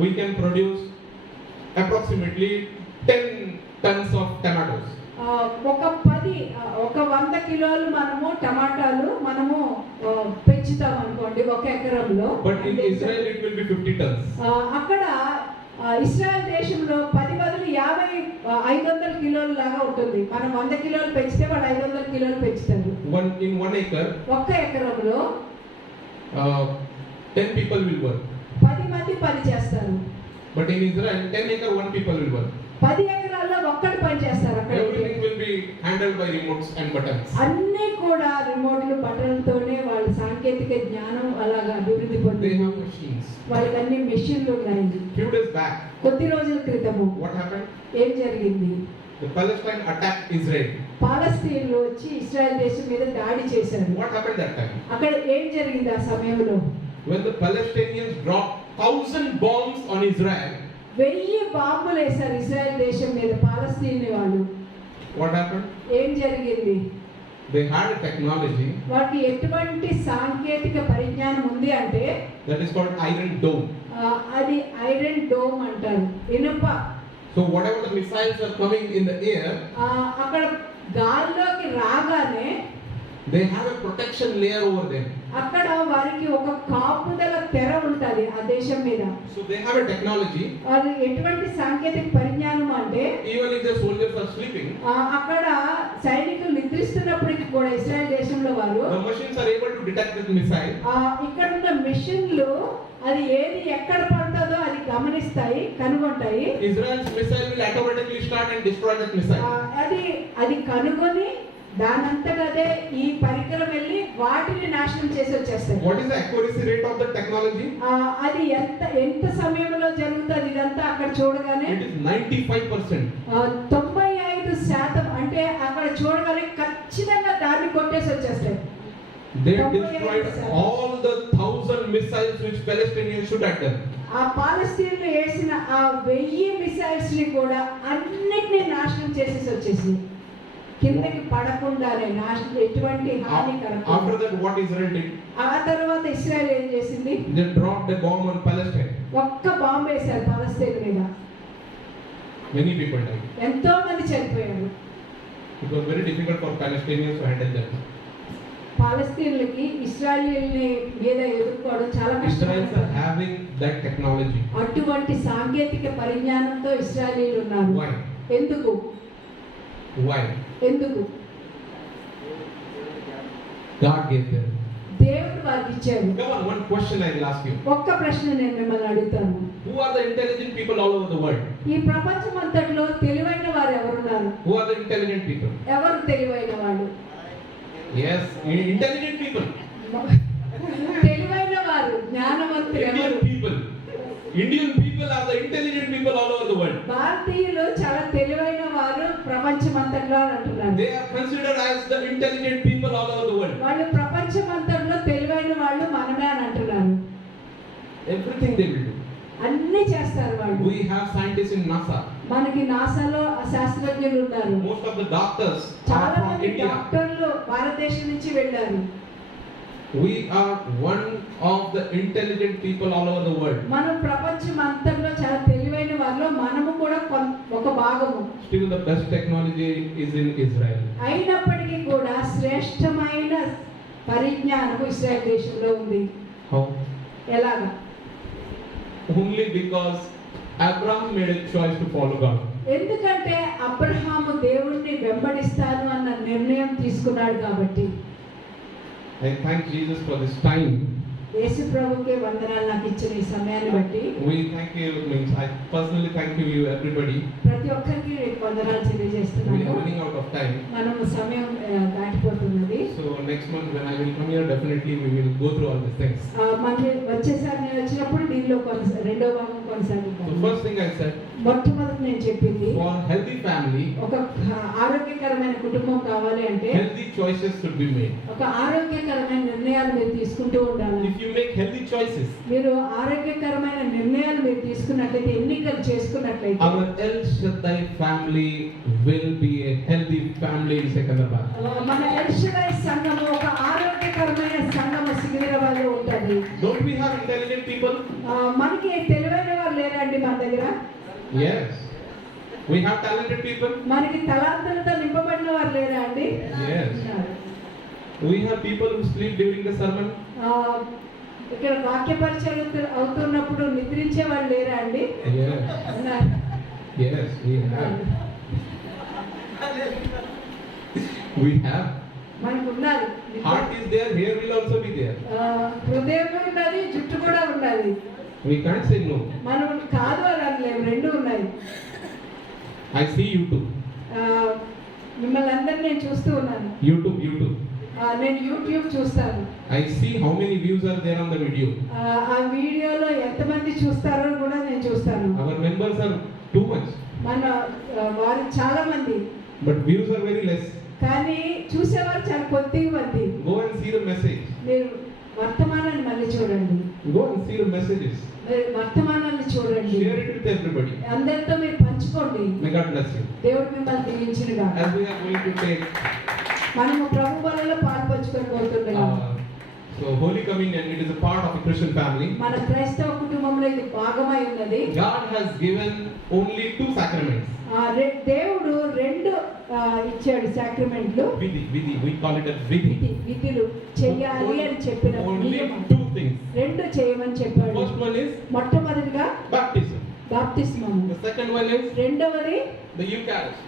we can produce approximately 10 tons of tomatoes. ఒక 100 కిలోలు మనము టమాటాలు మనము పెంచుతాం అనుకోండి 1 ఎకరంలో. But in Israel it will be 50 tons. అక్కడ ఇస్రాయల్ దేశంలో 10 బదులు 500 కిలోలు లాగా ఉంటుంది. మనం 100 కిలోలు పెంచితే వాళ్ళు 500 కిలోలు పెంచుతారు. In 1 acre, 1 ఎకరంలో 10 people will work. 10 మంది పని చేస్తారు. But in Israel, 10 acre, 1 people will work. 10 ఎకరాల్లో ఒక్కడు పని చేస్తారు. అక్కడ Everything will be handled by remotes and buttons. అన్నీ కూడా రిమోట్లు బటన్లతోనే వాళ్ళ సాంకేతిక జ్ఞానం అలాగా అభివృద్ధి They పొందింది. have machines. వాళ్ళకి అన్ని మెషిన్లు ఉన్నాయి. Few days back, కొద్ది రోజుల క్రితము what happened? ఏం జరిగింది? The Palestine attacked Israel. పాలస్తీన్లు వచ్చి ఇస్రాయల్ దేశం మీద దాడి చేశారు. What happened that time? అక్కడ ఏం జరిగింది ఆ సమయంలో? When the Palestinians dropped 1000 bombs on Israel, 1000 బాంబులు వేశారు ఇస్రాయల్ దేశం మీద పాలస్తీన్ వాళ్ళు. what happened? ఏం జరిగింది? They had a technology వాటికి ఎటువంటి సాంకేతిక పరిజ్ఞానం ఉంది అంటే that is called Iron Dome. అది ఐరన్ డోమ్ అంటారు, ఇనుప. So whatever the missiles are coming in the air, అక్కడ గాల్లోకి రాగానే they have a protection layer over them. అక్కడ వారికి ఒక కాపుదల తెర ఉంటది ఆ దేశం మీద. So they have a technology. అది ఎటువంటి సాంకేతిక పరిజ్ఞానం అంటే Even if the soldiers are sleeping, అక్కడ సైనికులు నిద్రిస్తున్నప్పటికీ కూడా ఇస్రాయల్ దేశంలో వారు the machines are able to detect the missile. ఇక్కడ ఉన్న మెషిన్లు అది ఏది ఎక్కడ పడుతుందో అది గమనిస్తాయి, కనుగొంటాయి. Israel's missile will automatically start and destroy that missile. అది కనుగొని దానంతటదే ఈ పరికరం వెళ్ళి వాటిని నాశనం చేసి వచ్చేస్తాయి. What is the accuracy rate of the technology? అది ఎంత సమయంలో జరుగుతుంది ఇదంతా అక్కడ చూడగానే? It is 95%. 95% అంటే అక్కడ చూడగానే ఖచ్చితంగా దాన్ని కొట్టేసి వచ్చేస్తాయి. They destroyed all the 1000 missiles which Palestinians shoot at them. ఆ పాలస్తీన్లు వేసిన ఆ 1000 మిసైల్స్ ని కూడా అన్నిటినీ నాశనం చేసేసి వచ్చేసి కిందకి పడకుండానే నాశనం, ఎటువంటి హాని కలగకుండా. After that, what Israel did? ఆ తర్వాత ఇస్రాయల్ ఏం చేసింది? They dropped a bomb on Palestine. ఒక్క బాంబు వేశారు పాలస్తీన్ మీద. Many people died. ఎంతో మంది చనిపోయారు. It was very difficult for Palestinians to handle that. పాలస్తీన్లకి ఇస్రాయేల్ని మీద ఎదుర్కోవడం చాలా Israelis కష్టం. are having that technology. అటువంటి సాంకేతిక పరిజ్ఞానంతో ఇస్రాయేలీలు ఉన్నారు. Why? ఎందుకు? Why? ఎందుకు? God gave them. దేవుడు వారికి ఇచ్చాడు. Come on, one question I will ask you. ఒక్క ప్రశ్న నేను మిమ్మల్ని అడుగుతాను. Who are the intelligent people all over the world? ఈ ప్రపంచం అంతట్లో తెలివైన వారు ఎవరున్నారు? Who are the intelligent people? ఎవరు తెలివైన వాళ్ళు? Yes, intelligent people. తెలివైన వారు, జ్ఞానవంతులు ఎవరు? Indian people. Indian people are the intelligent people all over the world. భారతీయులు చాలా తెలివైన వారు ప్రపంచం అంతట్లో అంటున్నారు. They are considered as the intelligent people all over the world. వాళ్ళు ప్రపంచం అంతట్లో తెలివైన వాళ్ళు మనమే అని అంటున్నారు. Everything they will do. అన్ని చేస్తారు వాళ్ళు. We have scientists in NASA. మనకి నాసాలో శాస్త్రజ్ఞులు ఉన్నారు. Most of the doctors are చాలా from మంది India. డాక్టర్లు భారతదేశం నుంచి వెళ్ళారు. We are one of the intelligent people all over the world. మనం ప్రపంచం అంతట్లో చాలా తెలివైన వారిలో మనము కూడా ఒక భాగము. Still the best technology is in Israel. అయినప్పటికీ కూడా శ్రేష్టమైన పరిజ్ఞానం ఇశ్రాయేల్ దేశంలో ఉంది. How? ఎలాగా? Only because Abraham made a choice to follow God. ఎందుకంటే అబ్రహాము దేవుణ్ణి వెంబడిస్తాను అన్న నిర్ణయం తీసుకున్నాడు కాబట్టి. I thank Jesus for this time. యేసు ప్రభువుకే వందనాలు నాకు ఇచ్చిన ఈ సమయాన్ని బట్టి. We thank you, means I personally thank you everybody. ప్రతి ఒక్కరికి వందనాలు We are తెలియజేస్తున్నాను. running out of time. మనం సమయం దాటిపోతున్నది. So next month when I will come here, definitely we will go through all these things. మనకి వచ్చేసారి నేను వచ్చినప్పుడు దీనిలో రెండో భాగం So కొనసాగిద్దాం. first thing I said, మొట్టమొదటి నేను చెప్పింది for healthy family, ఒక ఆరోగ్యకరమైన కుటుంబం కావాలి అంటే healthy choices should be made. ఒక ఆరోగ్యకరమైన నిర్ణయాలు మీరు తీసుకుంటూ ఉండాలి. If you make healthy choices, మీరు ఆరోగ్యకరమైన నిర్ణయాలు మీరు తీసుకున్నట్లయితే, ఎన్నికలు చేసుకున్నట్లయితే, our El Shaddai family will be a healthy family in Secunderabad. మన ఎల్ షడై సంఘము ఒక ఆరోగ్యకరమైన సంఘము సికింద్రాబాద్లో ఉంటుంది. Don't we have intelligent people? మనకి తెలివైన వారు లేరండి మన దగ్గర? Yes. We have talented people? మనకి తలాంతులతో నింపబడిన వారు లేరా అండి? Yes. We have people who sleep during the sermon. ఇక్కడ వాక్య పరిచయం అవుతున్నప్పుడు నిద్రించే వాళ్ళు లేరా అండి? ఉన్నారు. Yes, we have. We have. మనకు ఉన్నారు. Heart is there, hair will also be there. హృదయం ఉన్నది, జుట్టు కూడా ఉన్నది. We can't say no. మనం కాదు అని అనలేము, రెండు ఉన్నాయి. I see YouTube. మిమ్మల్ని అందరినీ నేను చూస్తూ ఉన్నాను. YouTube. నేను యూట్యూబ్ చూస్తాను. I see how many views are there on the video. ఆ వీడియోలో ఎంతమంది చూస్తారో కూడా నేను చూస్తాను. Our members are too much. మన వారు చాలా మంది. But views are very less. కానీ చూసేవారు చాలా కొద్ది మంది. Go and see the message. మీరు వర్తమానాన్ని మళ్ళీ చూడండి. Go and see the messages. వర్తమానాన్ని చూడండి. Share it with everybody. అందరితో మీరు పంచుకోండి. May God bless you. దేవుడు మిమ్మల్ని దీవించునుగాక. As we are going to take మనము ప్రభు బలలో పాల్పంచుకొని పోతున్నాము. So Holy Communion, it is a part of a Christian family. మన క్రైస్తవ కుటుంబంలో ఇది భాగమై ఉన్నది. God has given only 2 sacraments. దేవుడు 2 ఇచ్చాడు సాక్రమెంట్లు. విధి, we call it as విధులు చేయాలి అని చెప్పిన only 2 things. 2 చేయమని చెప్పాడు. First one is మొట్టమొదటిగా బాప్తిస్మము. The second one is రెండవది the Eucharist.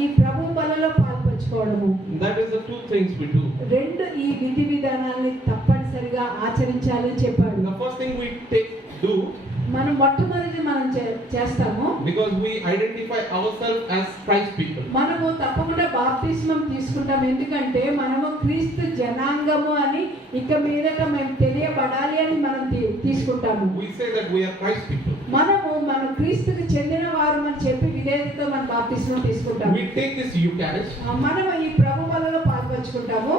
ఈ ప్రభు బలలో పాల్పంచుకోవడము. That is the 2 things we do. 2 ఈ విధి విధానాన్ని తప్పనిసరిగా ఆచరించాలని చెప్పాడు. The first thing we do మనం మొట్టమొదటి మనం చేస్తాము. Because we identify ourselves as Christ people. మనము తప్పకుండా బాప్తిస్మం తీసుకుంటాం, ఎందుకంటే మనము క్రీస్తు జనాంగము అని ఇక మీదట మేము తెలియబడాలి అని మనం తీసుకుంటాము. We say that we are Christ people. మన క్రీస్తుకు చెందిన వారు అని చెప్పి విధేయతతో మనం బాప్తిస్మం తీసుకుంటాము. We take this Eucharist మనము ఈ ప్రభు బలలో పాల్పంచుకుంటాము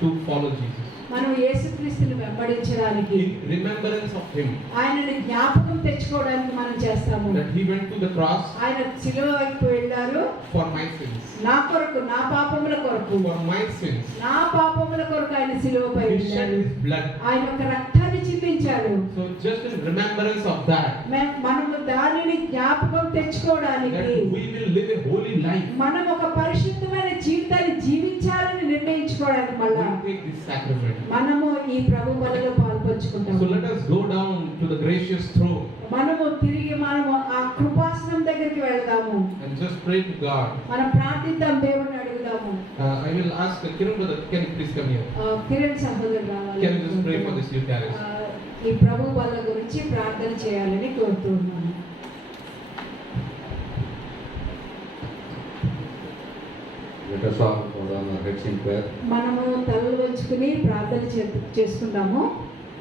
to follow Jesus. మనం యేసుక్రీస్తుని వెంబడించడానికి, In remembrance of him. ఆయనని జ్ఞాపకం తెచ్చుకోవడానికి మనం చేస్తాము. That he went to the cross ఆయన శిలువ వైపు వెళ్ళారు for my sins. నా కొరకు, నా పాపముల కొరకు, For my sins. నా పాపముల కొరకు ఆయన శిలువపై He shed వెళ్ళారు. his blood. ఆయన ఒక రక్తాన్ని చిందించాడు. So just in remembrance of that, మనము దానిని జ్ఞాపకం తెచ్చుకోవడానికి that we will live a holy life. మనం ఒక పరిశుద్ధమైన జీవితాన్ని జీవించాలని నిర్ణయించుకోవడానికి మళ్ళా We take this sacrament. మనము ఈ ప్రభు బలలో పాల్పంచుకుంటాము. So let us go down to the gracious throne. మనము ఆ కృపాసనం దగ్గరికి వెళ్దాము. And just pray to God. మనం ప్రార్థిద్దాం, దేవుణ్ణి అడుగుదాము. I will ask Kiran brother, can you please come here? Kiran సహోదరు రావాలి. Can you just pray for this Eucharist? ఈ ప్రభు బల గురించి ప్రార్థన చేయాలని కోరుతున్నాను. Let us all bow down our heads in prayer. మనము తలలు వంచుకుని ప్రార్థన చేసుకుందాము.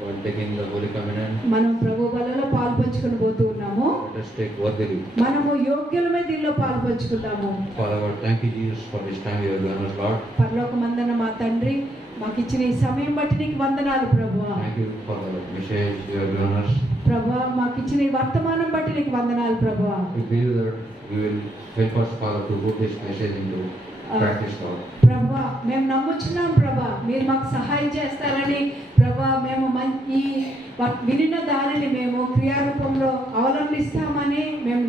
While taking the Holy Communion, మనం ప్రభు బలలో పాల్పంచుకొని పోతూ ఉన్నాము. let us take worthily. మనము యోగ్యులమై దీనిలో పాల్పంచుకుందాము. Father, Lord, thank you, Jesus, for this time you have given us, Lord. పరలోకమందున్న మా తండ్రి, మాకు ఇచ్చిన ఈ సమయం బట్టి నీకు వందనాలు ప్రభువా. Thank you for the message you have given us. ప్రభువా, మాకు ఇచ్చిన ఈ వర్తమానం బట్టి నీకు వందనాలు ప్రభువా. We believe that you will help us, Father, to put this message into practice, Lord. ప్రభువా, మేము నమ్ముచున్నాం ప్రభా, మీరు మాకు సహాయం చేస్తారని ప్రభా. మేము ఈ వినిన దానిని మేము క్రియారూపంలో అవలంబిస్తామని మేము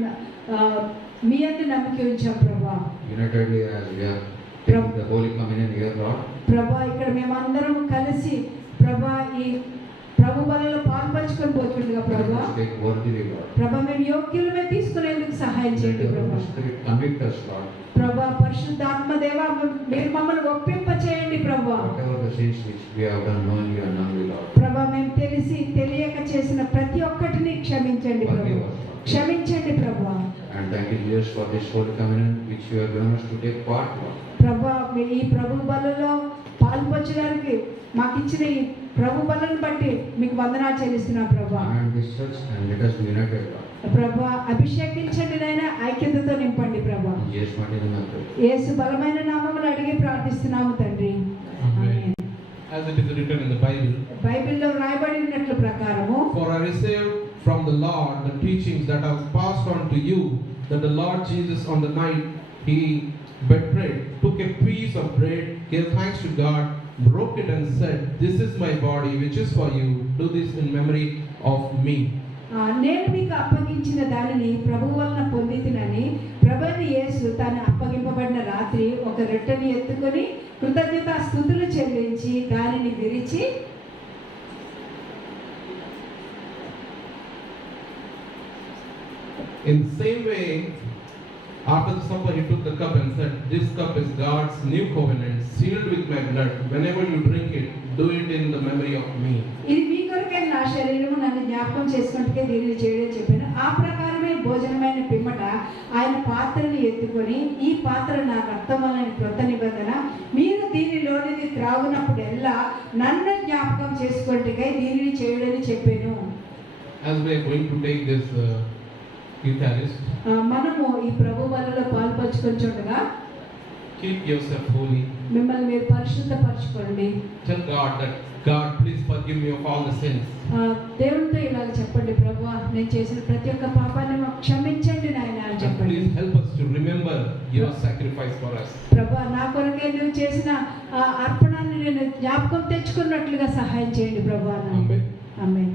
మీ యందు నమ్మిక ఉంచాం ప్రభా. Unitedly as we are taking the Holy Communion here, Lord. ప్రభా, ఇక్కడ మేమందరం కలిసి ప్రభా ఈ ప్రభు బలలో పాల్పంచుకొని పోతుండగా ప్రభా, Let us take worthily, Lord. ప్రభా మేము యోగ్యులమే తీసుకునేందుకు సహాయం Let చేయండి the ప్రభా. Holy Spirit convict us, Lord. ప్రభా, పరిశుద్ధాత్మ దేవా, మీరు మమ్మల్ని ఒప్పింప చేయండి ప్రభా. Whatever the sins which we have done knowingly or unknowingly, Lord. ప్రభా, మేము తెలియక చేసిన ప్రతి ఒక్కటిని క్షమించండి ప్రభా. Forgive us, Lord. క్షమించండి ప్రభా. And thank you, Jesus, for this Holy Communion which you have given us to take part, Lord. ప్రభా, ఈ ప్రభు బలలో పాల్పంచడానికి మాకు ఇచ్చిన ఈ ప్రభు బలను బట్టి మీకు వందనాలు చెల్లిస్తున్నా ప్రభా. And this church and let us be united, Lord. ప్రభా, అభిషేకించండి నాయన, ఐక్యతతో నింపండి ప్రభా. In Jesus' mighty name I pray. యేసు బలమైన నామములో అడిగి ప్రార్థిస్తున్నాము తండ్రి. ఆమేన్. As it is written in the Bible, బైబిల్లో రాయబడినట్లు ప్రకారము, for I received from the Lord the teachings that have passed on to you, that the Lord Jesus on the night he betrayed took a piece of bread, gave thanks to God, broke it and said, "This is my body which is for you. Do this in memory of me." నేను మీకు అప్పగించిన దానిని ప్రభువు వలన పొందితినని ప్రభువైన యేసు తాను అప్పగింపబడిన రాత్రి ఒక రొట్టెని ఎత్తుకొని కృతజ్ఞతా స్తుతులు చెల్లించి దానిని విరిచి In the same way, after the supper, he took the cup and said, "This cup is God's new covenant, sealed with my blood. Whenever you drink it, do it in the memory of me." ఇది మీ కొరకైన నా శరీరము నన్ను జ్ఞాపకం చేసుకుంటే దీనిని చేయడం చెప్పాను. ఆ ప్రకారమే భోజనమైన పిమ్మట ఆయన పాత్రని ఎత్తుకొని, ఈ పాత్ర నా రక్తం వలన క్రొత్త నిబంధన, మీరు దీనిలోనిది త్రాగునప్పుడెల్లా నన్ను జ్ఞాపకం చేసుకుంటే దీనిని చేయడని చెప్పాను. As we are going to take this Eucharist, మనము ఈ ప్రభు బలిలో పాల్పంచుకొంచుండగా keep yourself holy. మిమ్మల్ని మీరు పరిశుద్ధపరచుకోండి. Tell God that, "God, please forgive me of all the sins." దేవునితో ఇలాగ చెప్పండి, ప్రభువా నేను చేసిన ప్రతి ఒక్క పాపాన్ని మాకు క్షమించండి నాయన అని And చెప్పండి. please help us to remember your sacrifice for us. ప్రభువా నా కొరకే నువ్వు చేసిన అర్పణాన్ని నేను జ్ఞాపకం తెచ్చుకున్నట్లుగా సహాయం చేయండి ప్రభువా. Amen. ఆమేన్.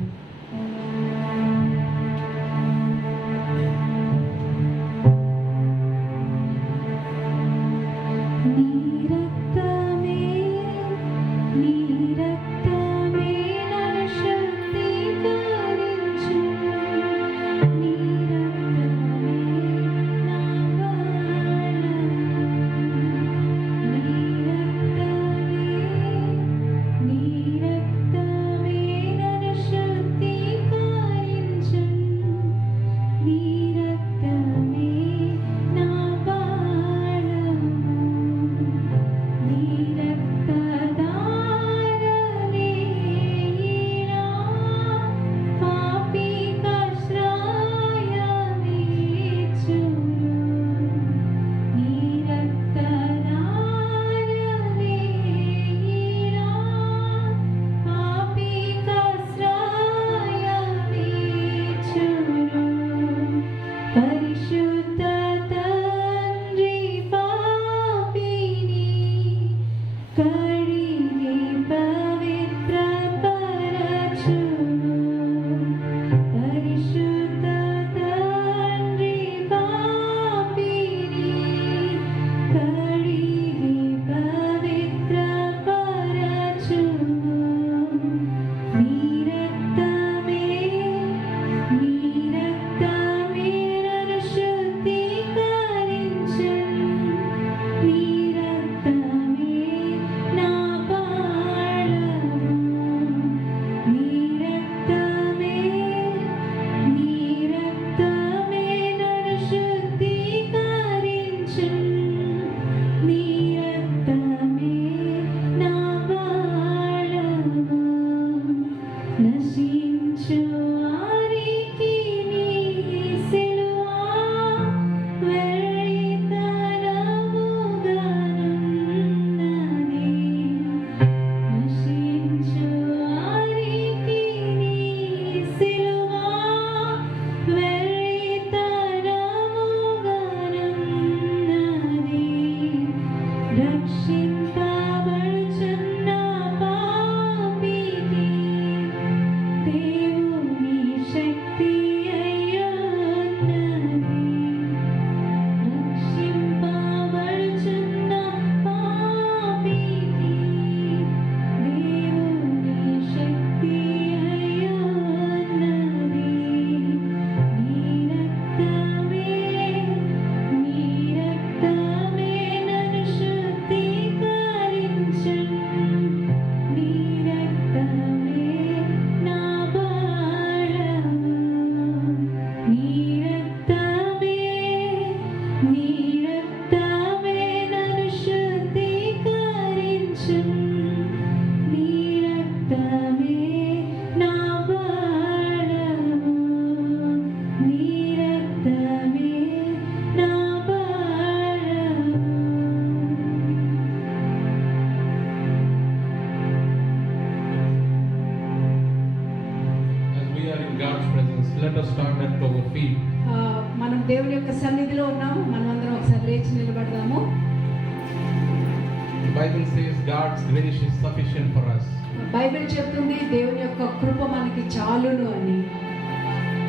మనం దేవుని యొక్క సన్నిధిలో ఉన్నాము. మనమందరం ఒకసారి లేచి నిలబడదాము. The Bible says God's grace is sufficient for us. Bible చెప్తుంది దేవుని యొక్క కృప మనకి చాలును అని.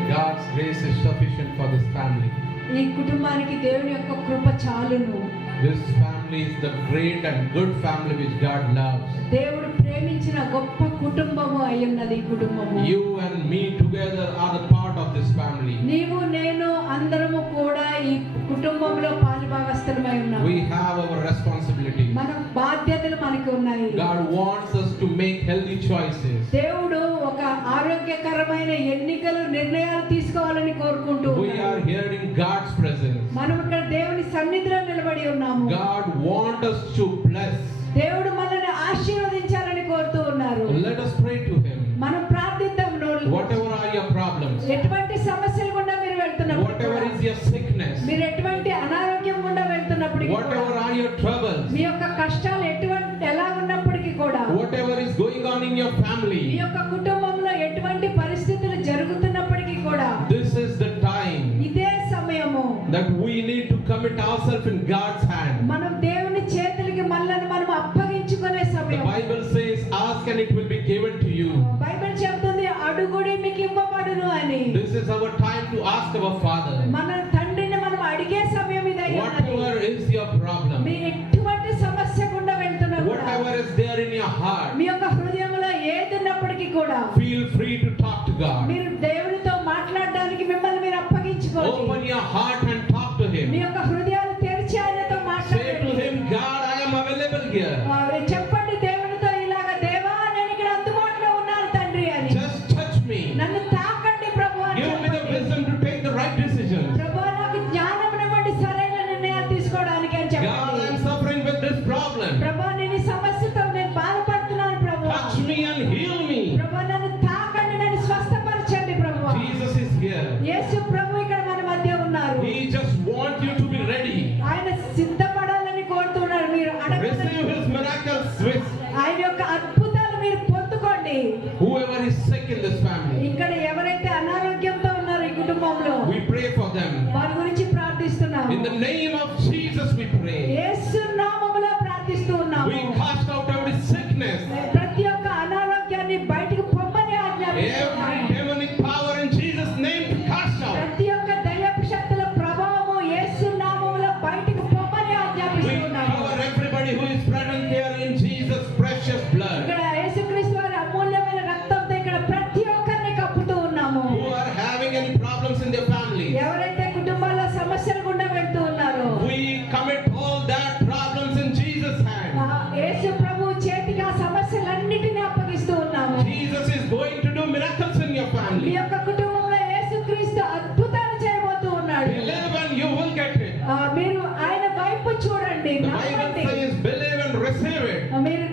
God's grace is sufficient for this family. ఈ కుటుంబానికి దేవుని యొక్క కృప చాలును. This family is the great and good family which God loves. దేవుడు ప్రేమించిన గొప్ప కుటుంబము అయి ఉన్నది ఈ కుటుంబము. You and me together are the part of this family. నీవు నేను అందరము కూడా ఈ కుటుంబంలో పాలుభాగస్తులమై ఉన్నాము. We have our responsibility. మన బాధ్యతలు మనకు ఉన్నాయి. God wants us to make healthy choices. దేవుడు ఒక ఆరోగ్యకరమైన ఎన్నికలు నిర్ణయాలు తీసుకోవాలని కోరుకుంటూ We are here in God's presence. మనం ఇక్కడ దేవుని సన్నిధిలో నిలబడి ఉన్నాము. God wants us to bless. దేవుడు మనల్ని ఆశీర్వదించాలని కోరుతూ ఉన్నారు. Let us pray to Him. మనం ప్రార్థిద్దాం. Whatever are your problems, ఎటువంటి సమస్యలు గుండా మీరు వెళ్తున్నప్పుడు, whatever is your sickness, మీరు ఎటువంటి అనారోగ్యం గుండా వెళ్తున్నప్పటికీ, whatever are your troubles, మీ యొక్క కష్టాలు ఎలా ఉన్నప్పటికీ కూడా, whatever is going on in your me family, యొక్క కుటుంబంలో ఎటువంటి పరిస్థితులు జరుగుతున్నప్పటికీ కూడా, this is the time ఇదే సమయము that we need to commit ourselves in God's hand. మనం దేవుని చేతులకి మనల్ని మనం అప్పగించుకునే The సమయం. Bible says, ask and it will be given to you. Bible చెప్తుంది అడుగుడి మీకు ఇవ్వబడును అని. This is our time to ask our Father. మన తండ్రిని మనం అడిగే సమయం ఇది అయి ఉన్నది. Whatever is your problem, మీరు ఎటువంటి సమస్య గుండా వెళ్తున్నా కూడా, whatever is there in your heart, మీ యొక్క హృదయంలో ఏది ఉన్నప్పటికీ కూడా, feel free to talk to God. మీరు దేవునితో మాట్లాడడానికి మిమ్మల్ని మీరు అప్పగించుకోండి. Open your heart and talk to me Him. యొక్క హృదయాలు తెరిచి ఆయనతో Say to మాట్లాడండి. Him, God, I am available here. చెప్పండి దేవునితో ఇలాగా, దేవా నేను ఇక్కడ అందుబాటులో ఉన్నాను తండ్రి అని. Just touch me. నన్ను తాకండి ప్రభు అని Give me the చెప్పండి. wisdom to take the right decisions. ప్రభు నాకు జ్ఞానమునివ్వండి సరైన నిర్ణయాలు తీసుకోవడానికి అని God, చెప్పండి. I am suffering with this problem. ప్రభు నేను ఈ సమస్యతో నేను బాధపడుతున్నాను ప్రభు. Touch me and heal me. ప్రభు నన్ను తాకండి, నన్ను స్వస్థపరచండి ప్రభు. Jesus is here. యేసు ప్రభు ఇక్కడ మన మధ్య ఉన్నారు. He just wants you to be ready. ఆయన సిద్ధపడాలని కోరుతున్నారు. మీరు Receive His miracles. ఆయన యొక్క అద్భుతాలు మీరు పొందుకోండి. Whoever is sick in this family, ఇక్కడ ఎవరైతే అనారోగ్యంతో ఉన్నారో ఈ కుటుంబంలో, we pray for them. వారి గురించి ప్రార్థిస్తున్నాము. In the name of Jesus we pray. యేసు నామములో ప్రార్థిస్తూ ఉన్నాము. We cast out every sickness, ప్రతి ఒక్క అనారోగ్యాన్ని బయటికి పొమ్మని every ఆజ్ఞాపిస్తున్నాము. demonic power in Jesus' name to cast out. ప్రతి ఒక్క దయ్యపు శక్తుల ప్రభావము యేసు నామములో బయటికి పొమ్మని We ఆజ్ఞాపిస్తున్నాము. cover everybody who is present here in Jesus' precious blood. ఇక్కడ యేసుక్రీస్తు వారి అమూల్యమైన రక్తంతో ఇక్కడ ప్రతి ఒక్కరిని కప్పుతూ ఉన్నాము. Who are having any problems in their family, ఎవరైతే కుటుంబాల్లో సమస్యలు గుండా వెళ్తూ ఉన్నారో, we commit all that problems in Jesus' hand. యేసు ప్రభు చేతికి ఆ సమస్యలన్నిటిని అప్పగిస్తూ ఉన్నాము. Jesus is going to do miracles in your me family. యొక్క కుటుంబంలో యేసుక్రీస్తు అద్భుతాలు చేయబోతూ ఉన్నాడు. Believe and you will get it. మీరు ఆయన వైపు చూడండి, The Bible నమ్మండి. says, believe and receive it. మీరు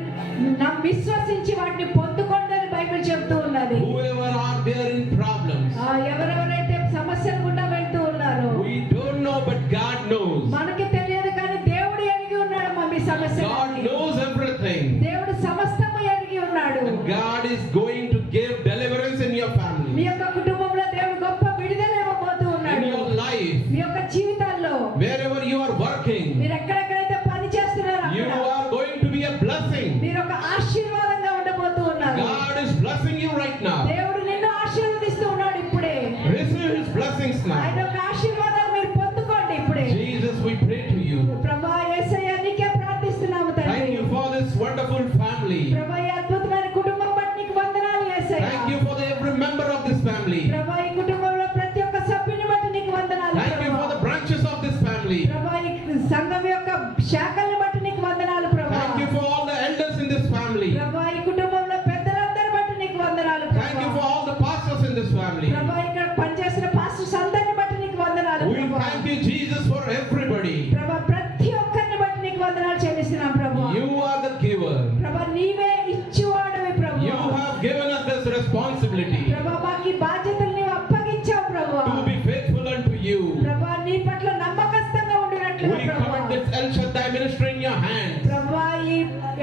విశ్వసించి వాటిని పొందుకోండి అని బైబిల్ చెప్తూ ఉన్నది. Whoever are there in problems, ఎవరెవరైతే సమస్యలు గుండా వెళ్తూ ఉన్నారో, we don't know, but God knows. మనకి తెలియదు కానీ దేవుడు ఎరిగి ఉన్నాడు. మీ God సమస్యలు knows everything. దేవుడు సమస్తము ఎరిగి ఉన్నాడు. And God is going to give deliverance in your me family, యొక్క కుటుంబంలో దేవుడు గొప్ప విడుదల ఇవ్వబోతూ in ఉన్నాడు. your life, మీ యొక్క జీవితాల్లో wherever you are working. మీరు ఎక్కడెక్కడైతే పని చేస్తున్నారో You అక్కడ are going to be a blessing. మీరు ఒక ఆశీర్వాదంగా ఉండబోతూ ఉన్నారు. God is blessing you right now. దేవుడు నిన్ను ఆశీర్వదిస్తూ ఉన్నాడు ఇప్పుడే. Receive His blessings ఆయన now. యొక్క ఆశీర్వాదాలు మీరు పొందుకోండి ఇప్పుడే. Jesus, we pray to you. ప్రభా యేసయ్య నీకే ప్రార్థిస్తున్నాము Thank తండ్రి. you for this wonderful family. ప్రభా ఈ అద్భుతమైన కుటుంబం బట్టి నీకు వందనాలు యేసయ్య. Thank you for every member of this family. ప్రభా ఈ కుటుంబంలో ప్రతి ఒక్క సభ్యుని బట్టి నీకు వందనాలు Thank you for ప్రభా. the branches of this family. ప్రభా ఈ సంఘం యొక్క శాఖల్ని బట్టి నీకు వందనాలు ప్రభా. Thank you for all the elders in this family. ప్రభా ఈ కుటుంబంలో పెద్దలందరి బట్టి నీకు వందనాలు Thank you for ప్రభా. all the pastors in this family. ప్రభా ఇక్కడ పనిచేసిన పాస్టర్స్ అందరిని బట్టి నీకు వందనాలు We ప్రభా. thank you, Jesus, for everybody. ప్రభా ప్రతి ఒక్కరిని బట్టి నీకు వందనాలు చెల్లిస్తున్నాం ప్రభా. You are the giver. ప్రభా నీవే ఇచ్చువాడవి ప్రభా. You have given us this responsibility ప్రభా మాకు ఈ బాధ్యతలు నీవు అప్పగించావు ప్రభా. to be faithful unto you. ప్రభా నీ పట్ల నమ్మకస్తుగా ఉండినట్లుగా We ప్రభా. commit this El Shaddai ministry in your hands. ప్రభా ఈ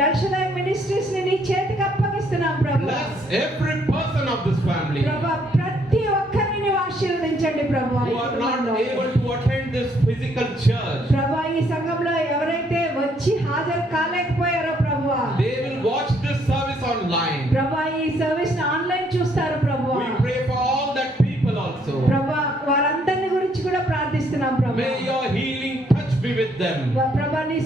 ఎల్షదాయి మినిస్ట్రీస్ ని నీ చేతికి అప్పగిస్తున్నాం ప్రభా. Bless every person of this family ప్రభా ప్రతి ఒక్కరిని నీవు ఆశీర్వదించండి ప్రభా. who are not able to attend this physical church. ప్రభా ఈ సంఘంలో ఎవరైతే వచ్చి హాజరు కాలేకపోయారో ప్రభా, They will watch this service online. ప్రభా ఈ సర్వీస్ ఆన్లైన్ చూస్తారు ప్రభా. We pray for all that people also.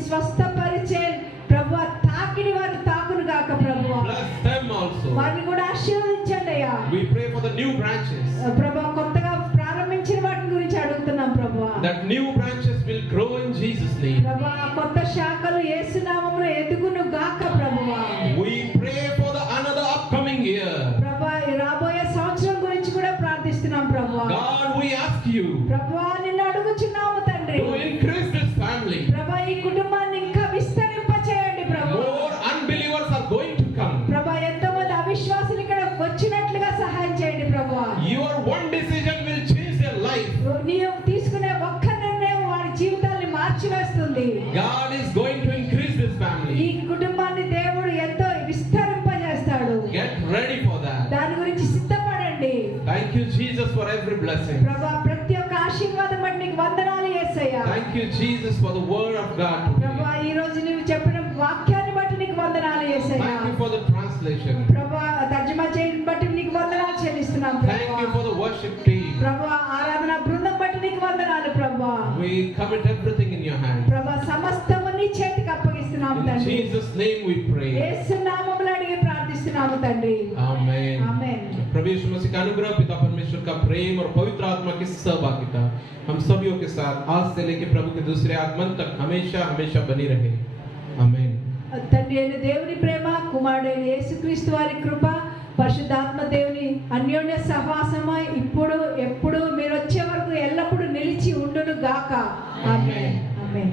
స్వస్థపరిచే ప్రభువా తాకిడి వారిని తాకును గాక ప్రభువా. Bless them also. వారిని కూడా ఆశీర్వదించండి అయ్యా. We pray for the new branches. ప్రభువా కొత్తగా ప్రారంభించిన వాటి గురించి అడుగుతున్నాం ప్రభువా. That new branches will grow in Jesus' name. ప్రభువా కొత్త శాఖలు యేసు నామములో ఎదుగును గాక ప్రభువా. We pray for the another upcoming year. ప్రభువా ఈ రాబోయే సంవత్సరం గురించి కూడా ప్రార్థిస్తున్నాం ప్రభువా. God, we ask you ప్రభువా నిన్ను అడుగుచున్నాము తండ్రి. to increase this family. ప్రభువా ఈ కుటుంబాన్ని ఇంకా విస్తరింప చేయండి ప్రభువా. More unbelievers are going to come. ప్రభువా ఎంతోమంది అవిశ్వాసులు ఇక్కడ వచ్చినట్లుగా సహాయం చేయండి ప్రభువా. Your one decision will change their life. నీవు తీసుకునే ఒక్క నిర్ణయం వారి జీవితాన్ని మార్చివేస్తుంది. God is going to increase this ఈ family. కుటుంబాన్ని దేవుడు ఎంతో విస్తరింపజేస్తాడు. Get ready for that. దాని గురించి సిద్ధపడండి. Thank you, Jesus, for every blessing. ప్రభువా ప్రతి ఒక్క ఆశీర్వాదం బట్టి నీకు వందనాలు యేసయ్యా. Thank you, Jesus, for the word of God ప్రభువా today. ఈ రోజు నీవు చెప్పిన వాక్యాన్ని బట్టి నీకు వందనాలు యేసయ్యా. Thank you for the translation. ప్రభువా తర్జుమా చేయడం బట్టి నీకు వందనాలు చెల్లిస్తున్నాం Thank ప్రభువా. you for the worship team. ప్రభువా ఆరాధన బృందం బట్టి నీకు వందనాలు ప్రభువా. We commit everything in your hands. ప్రభువా సమస్తము నీ చేతికి అప్పగిస్తున్నాం In తండ్రి. Jesus' name we pray. యేసు నామములో అడిగి ప్రార్థిస్తున్నాము తండ్రి. Amen. आमेन। प्रभु यीशु मसीह का अनुग्रह, पिता परमेश्वर का प्रेम और पवित्र आत्मा की सहभागिता हम सभी के साथ आज से लेकर प्रभु के दूसरे आगमन तक हमेशा हमेशा बनी रहे। आमीन। తండ్రి అయిన దేవుని ప్రేమ, కుమారుడైన యేసుక్రీస్తు వారి కృప, పరిశుద్ధాత్మ దేవుని అన్యోన్య సహవాసమై ఇప్పుడు ఎప్పుడు మీరు వచ్చే వరకు ఎల్లప్పుడూ నిలిచి ఉండును గాక. ఆమేన్. ఆమేన్.